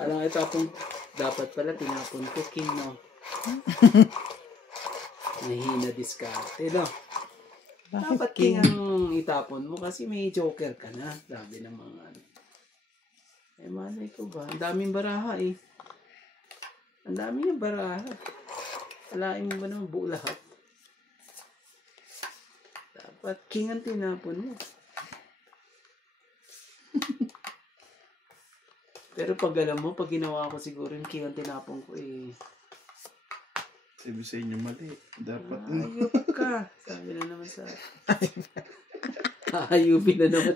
Ano itapong dapat pala tinapon ko king, no? Nahina diskarte, no? Dapat king ang itapon mo kasi may joker ka na. Sabi ng mga ano. Eh, malay ko ba? Ang daming baraha eh. Ang dami ng baraha. Alain mo ba naman buo lahat? Dapat king ang tinapon mo. Pero pag alam mo, pag ginawa ko siguro yung king ang tinapon ko eh. Sabi sa inyo mali. Dapat Ayop ka. Sabi na naman sa ayupin na naman.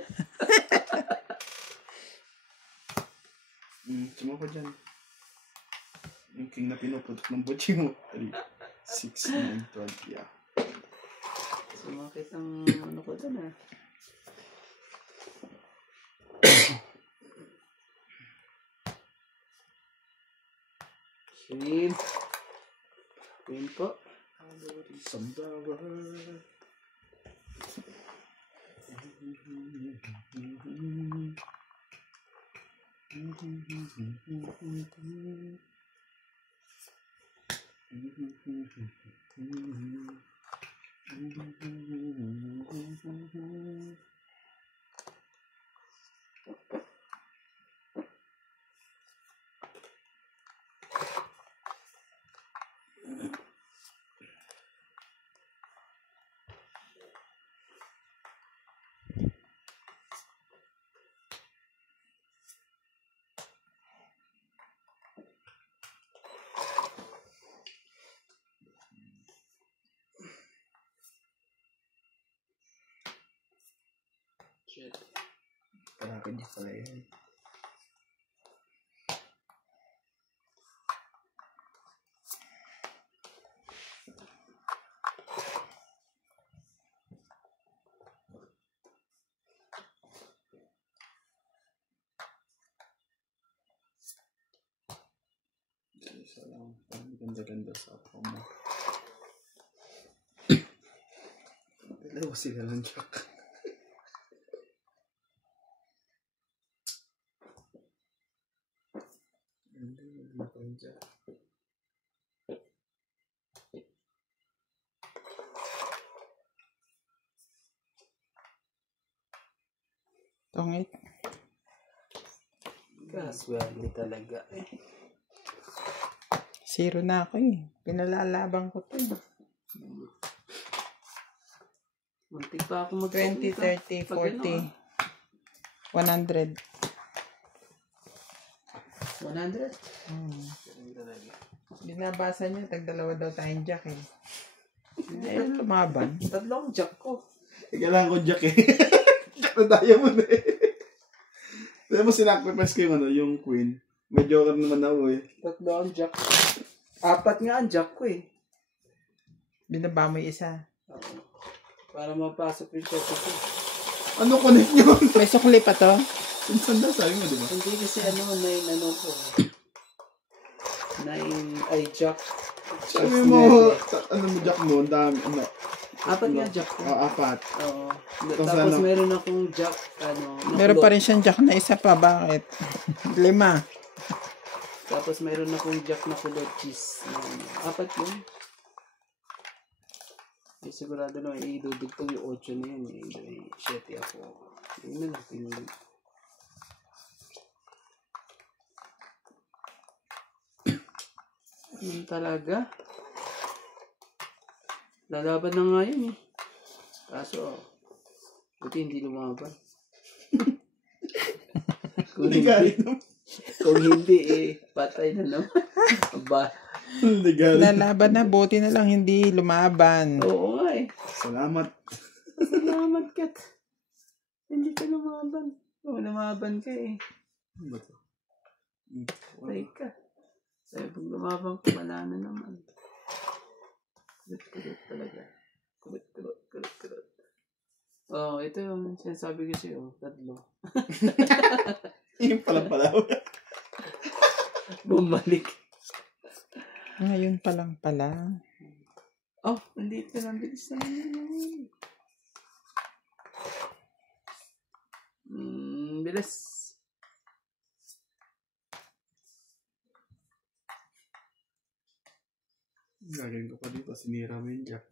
Suma ko dyan. Yung king na pinuputok ng butchi mo. 3, 6, 9, 12. Yeah. Sumakit ang ano ko dyan ah. Queen. Queen po. Sunflower. Shit. Parang niya pala yan. Isa lang. Parang ganda-ganda sa ako mo. Dalawa sila lang, Jack. Hindi pa rin Jack. Tungit. Kaswerte talaga eh. Zero na ako eh. Pinalalaban ko to eh. Muntik pa ako 20, 30, 40, 100. 100? Binabasa niya, tag-dalawa daw tayong jack eh. Eh, lumaban. Tatlong jack ko. Kailangan ko Jack eh. Jack na diamond eh. Dahil mo sinacrifice ko yung yung queen. May joker naman ako eh. Tatlong jack. 4 nga ang jack ko eh. Binaba mo yung isa. Para mapasok yung shot ko. Ano connect yun? May sukli pa to? Pinsan daw sabi mo, di ba? Hindi kasi 9 ano ko. 9 ay jack. Sabi mo, ano mo Jack mo, ang dami, ano. 4 nga jack ko. 4. Oo. Tapos Tapos ano? meron akong jack, Meron pa rin siyang jack na isa pa. Bakit? 5. Tapos meron akong jack na kulot cheese. 4 yun. Eh, sigurado na idudugtong yung 8 na yun. Eh, 7 ako. Yun na lang pinili. Yun talaga. Lalaban na nga yun eh. Kaso, buti hindi lumaban. Kung hindi eh, patay na naman. Aba. Legal. Lalaban na, buti na lang hindi lumaban. Oo nga eh. Salamat. Salamat, Kat. Hindi ka lumaban. Oo, lumaban ka eh. Ano ba ito? Patay ka. Sabi, pag lumaban ka, wala na naman. Kulit talaga. Kulit. Oo, ito yung sinasabi ko sa'yo. 3. Yung pala. Bumalik. Ngayon pa lang pala. Oh, hindi ka lang. Bilis na yun. Bilis. Gagawin ko pa dito, sinira mo yung Jack.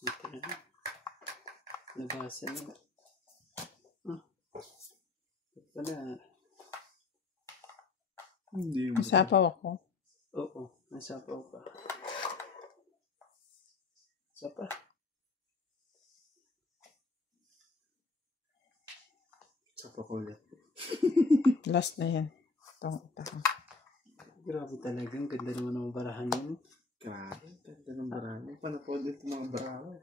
Ito na. Nabasa na. Ito na. Hindi mo. Masapaw ako. Oo, nasapaw pa. Isa pa. Sapa ko ulit. Last na yan. Itong Grabe talaga. Ang ganda naman ng barahan yun. Grabe, ganda ng barami. Panapod ito mga barami.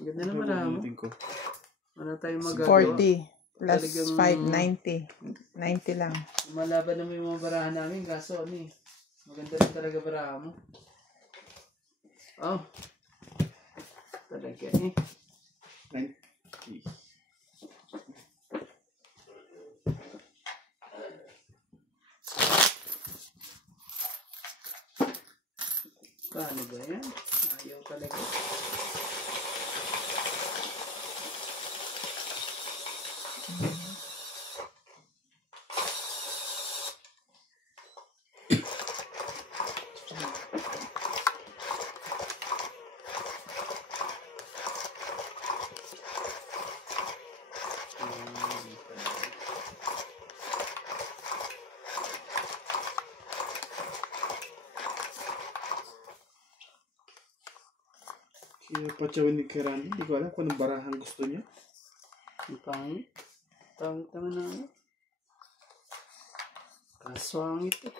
Ang ganda ng barahan mo. Ko. Wala tayong magagawa. 40. Plus Talagang- 5, 90. 90 lang. Malaban naman yung mga barahan namin. Kaso ano eh. Maganda rin talaga barahan mo. Oh. Talaga eh. 90. Paano ba yan? Ayaw talaga. Kaya patsawin ni Kerani. Hindi ko alam kung anong barahan gusto niya. Ang pangit. Pangit naman na ano. Kaswangit eh.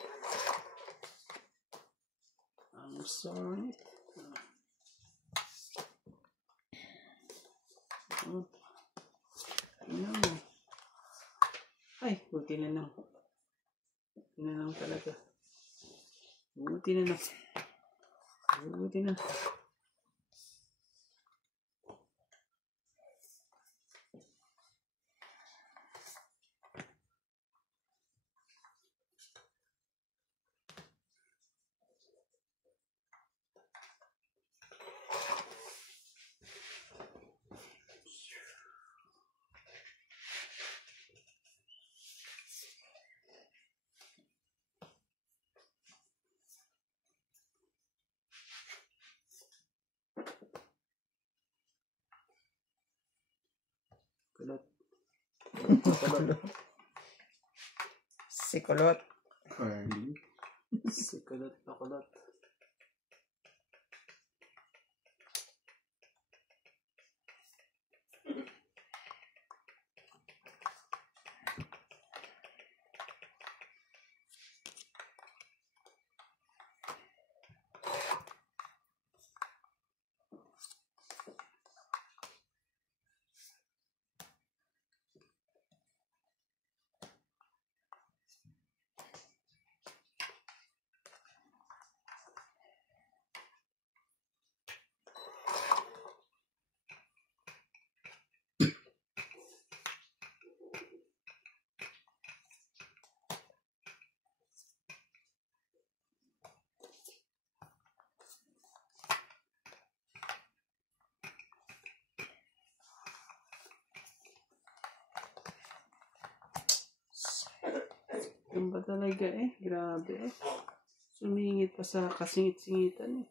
Ang sangit. Ano mo? Ay, buti na lang. Buti na lang talaga. Buti na lang. Buti na. Kulot. Sikulot. Carly. Si kulot na kulot. Yan ba talaga eh? Grabe eh. Sumingit pa sa kasingit-singitan eh.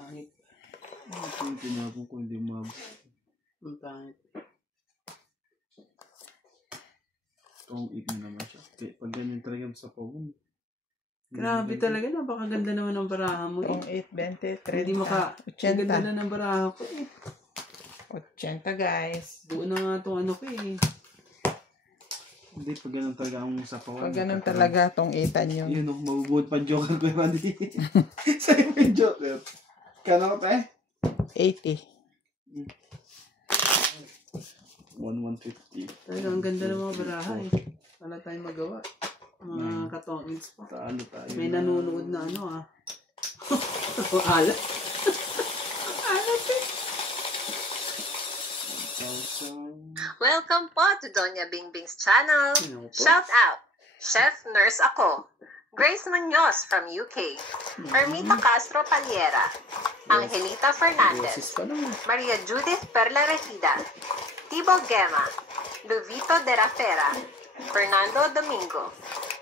Pangit. Ito yung tinapon ko, hindi mabot. Ang pangit. Itong eat na naman siya. Kaya pag ganyan talaga sa pawon. Grabe talaga. Napakaganda naman ang baraha mo Tong eh. 8, 20, 30, Hindi maka... Ang ganda 80. na ng baraha ko eh. 80 guys. Buo na nga itong ano ko eh. Hindi, pag ganun talaga ang sa pawon. Pag ganun talaga tong 8 nyo. Yun, mabubuod pa joker ko yung hindi. Sa'yo yung joker. Kano ka pa eh? 80. 150. Talaga ang ganda ng mga baraha eh. Wala tayong magawa. Mga katongins pa. Taano tayo May nanonood na ano ah. Alat. Alat eh. 1,000. Welcome po to Doña Bingbing's channel. Ano po? Shout out! Chef Nurse ako. Grace Munoz from UK. Ermita Castro Paliera. Angelita Fernandez. Boses pa naman. Maria Judith Perla Regida. Tibo Gema. Luvito de Rafera. Fernando Domingo.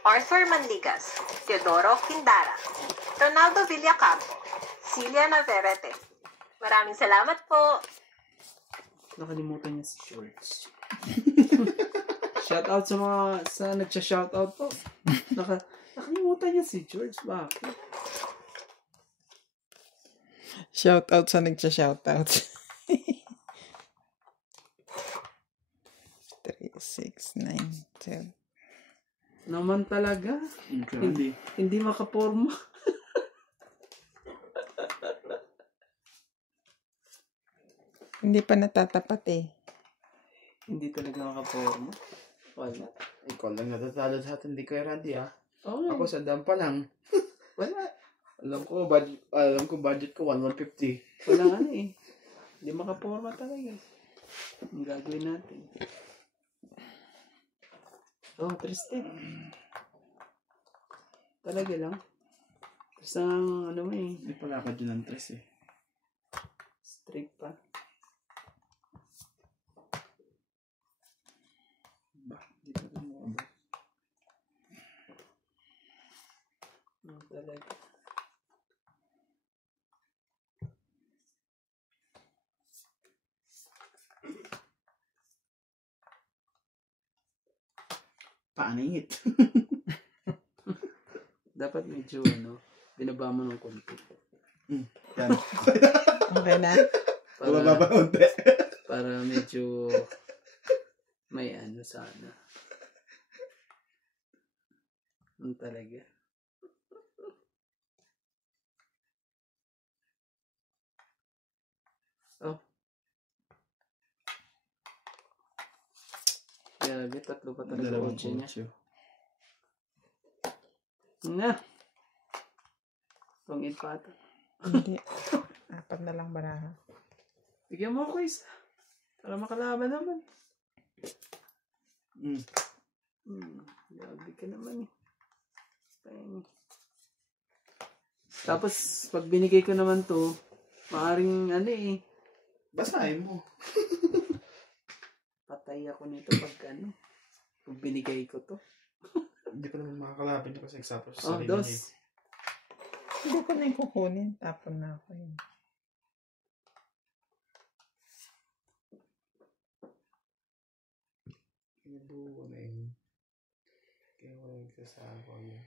Arthur Manligas. Teodoro Quindara. Ronaldo Villacampo. Celia Navarrete. Maraming salamat po. Nakalimutan niya si Shorts. Shoutout sa mga nagsha-shoutout po. Nakalimutan niya si George. Bakit? Shoutout sa nagsha-shoutout. 3, 6, 9, 10. Naman talaga. Hindi. Hindi makaporma. Hindi pa natatapat eh. Hindi talaga makaporma. Wala. Ikaw lang natatalo sa atin, hindi ko Randy ah. Oo nga. Ako sa dam pa lang. Wala. Alam ko budget ko 150. Wala nga eh. Hindi makaporma talaga. Ang gagawin natin. Oh, triste. Talaga lang. Tapos ang ano mo eh. Hindi pala ka dyan ng tres eh. Straight pa. Ba, hindi pa rin mo ba? Talaga. Paningit. Dapat medyo binaba mo ng konti. Yan. Okay na? Bumaba pa unti. Para medyo may sana. Talaga. Oh. Grabe, 3 pa talaga Dalawang kotse niya. kotse. Na. Pangit pa ata. Hindi. 4 na lang baraha. Bigyan mo ako isa. Para makalaban naman. Grabe ka naman eh. Pain. Tapos, pag binigay ko naman to, maaaring Basahin mo. patay ako nito pag pag binigay ko to. Hindi pa naman makakalapin niya kasi example sa Oh, sarili dos. niya. Hindi ko na yung kukunin. Tapon na ako yun. Kinubuo na yun. Kaya walang kasama yun.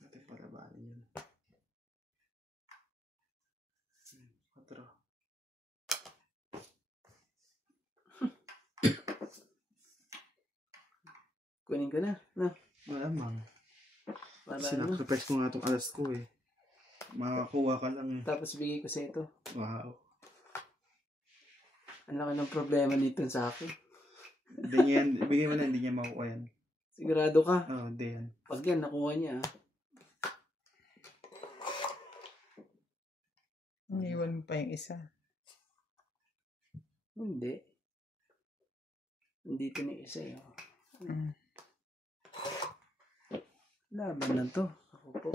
Natin palabanin yun. 4. Kunin ko na. No. Malamang. Para Sinacrifice ko nga itong alas ko eh. Makakuha ka lang eh. Tapos bigay ko sa ito. Wow. Ang laki ng problema nito sa akin. Hindi niya yan. Ibigay mo na, hindi niya makukuha yan. Sigurado ka. Oo, hindi yan. Pag yan, nakuha niya. Iniwan mo pa yung isa. Hindi. Nandito na isa yun. Laban na to. Ako po.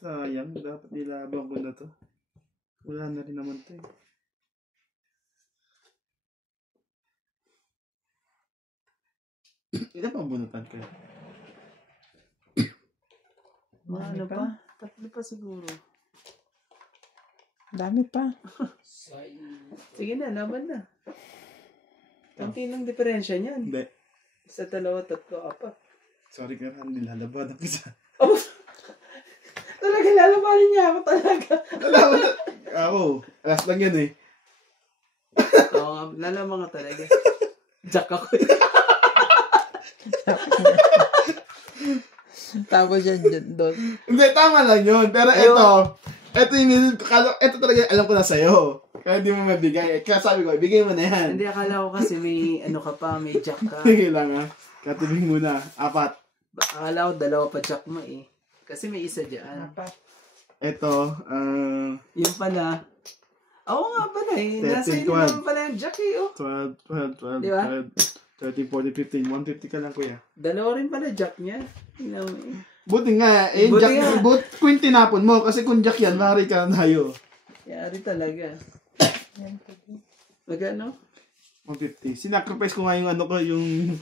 Sayang, dapat nilabang ko na to. Wala na rin naman to eh. Ilan pang bunutan ka? Mga ano pa? 3 pa siguro. Dami pa. Sige na, laban na. Kunti lang diferensya niyan. Hindi. 1, 2, 3, 4. Sorry ka na, nilalaban ang isa. Oh, talaga lalabanin niya ako talaga. Lalaban na. Ako, alas lang yan eh. Oo nga, lalaman ka talaga. Jack ako. Tapos yan doon. Hindi, tama lang yun. Pero ito talaga alam ko na sa'yo. Kaya hindi mo mabigay. Kaya sabi ko, ibigay mo na yan. Hindi, akala ko kasi may ka pa, may jack ka. Sige lang ha. Katibing muna. 4. Akala ko 2 pa jack mo eh. Kasi may isa dyan. Ito, Yung pala. Oo nga pala eh. 13, Nasa inyo 12. naman pala yung jack eh. Oh. 12, Di ba? 13, 14, 15. 150 ka lang, kuya. 2 rin pala jack niya. Tingnan mo eh. Buti nga, eh, Buti Jack, nga. Queen tinapon mo. Kasi kung Jack yan, mari ka na tayo. Yari talaga. Magano? 150. Sinacrifice ko nga yung ano ko, yung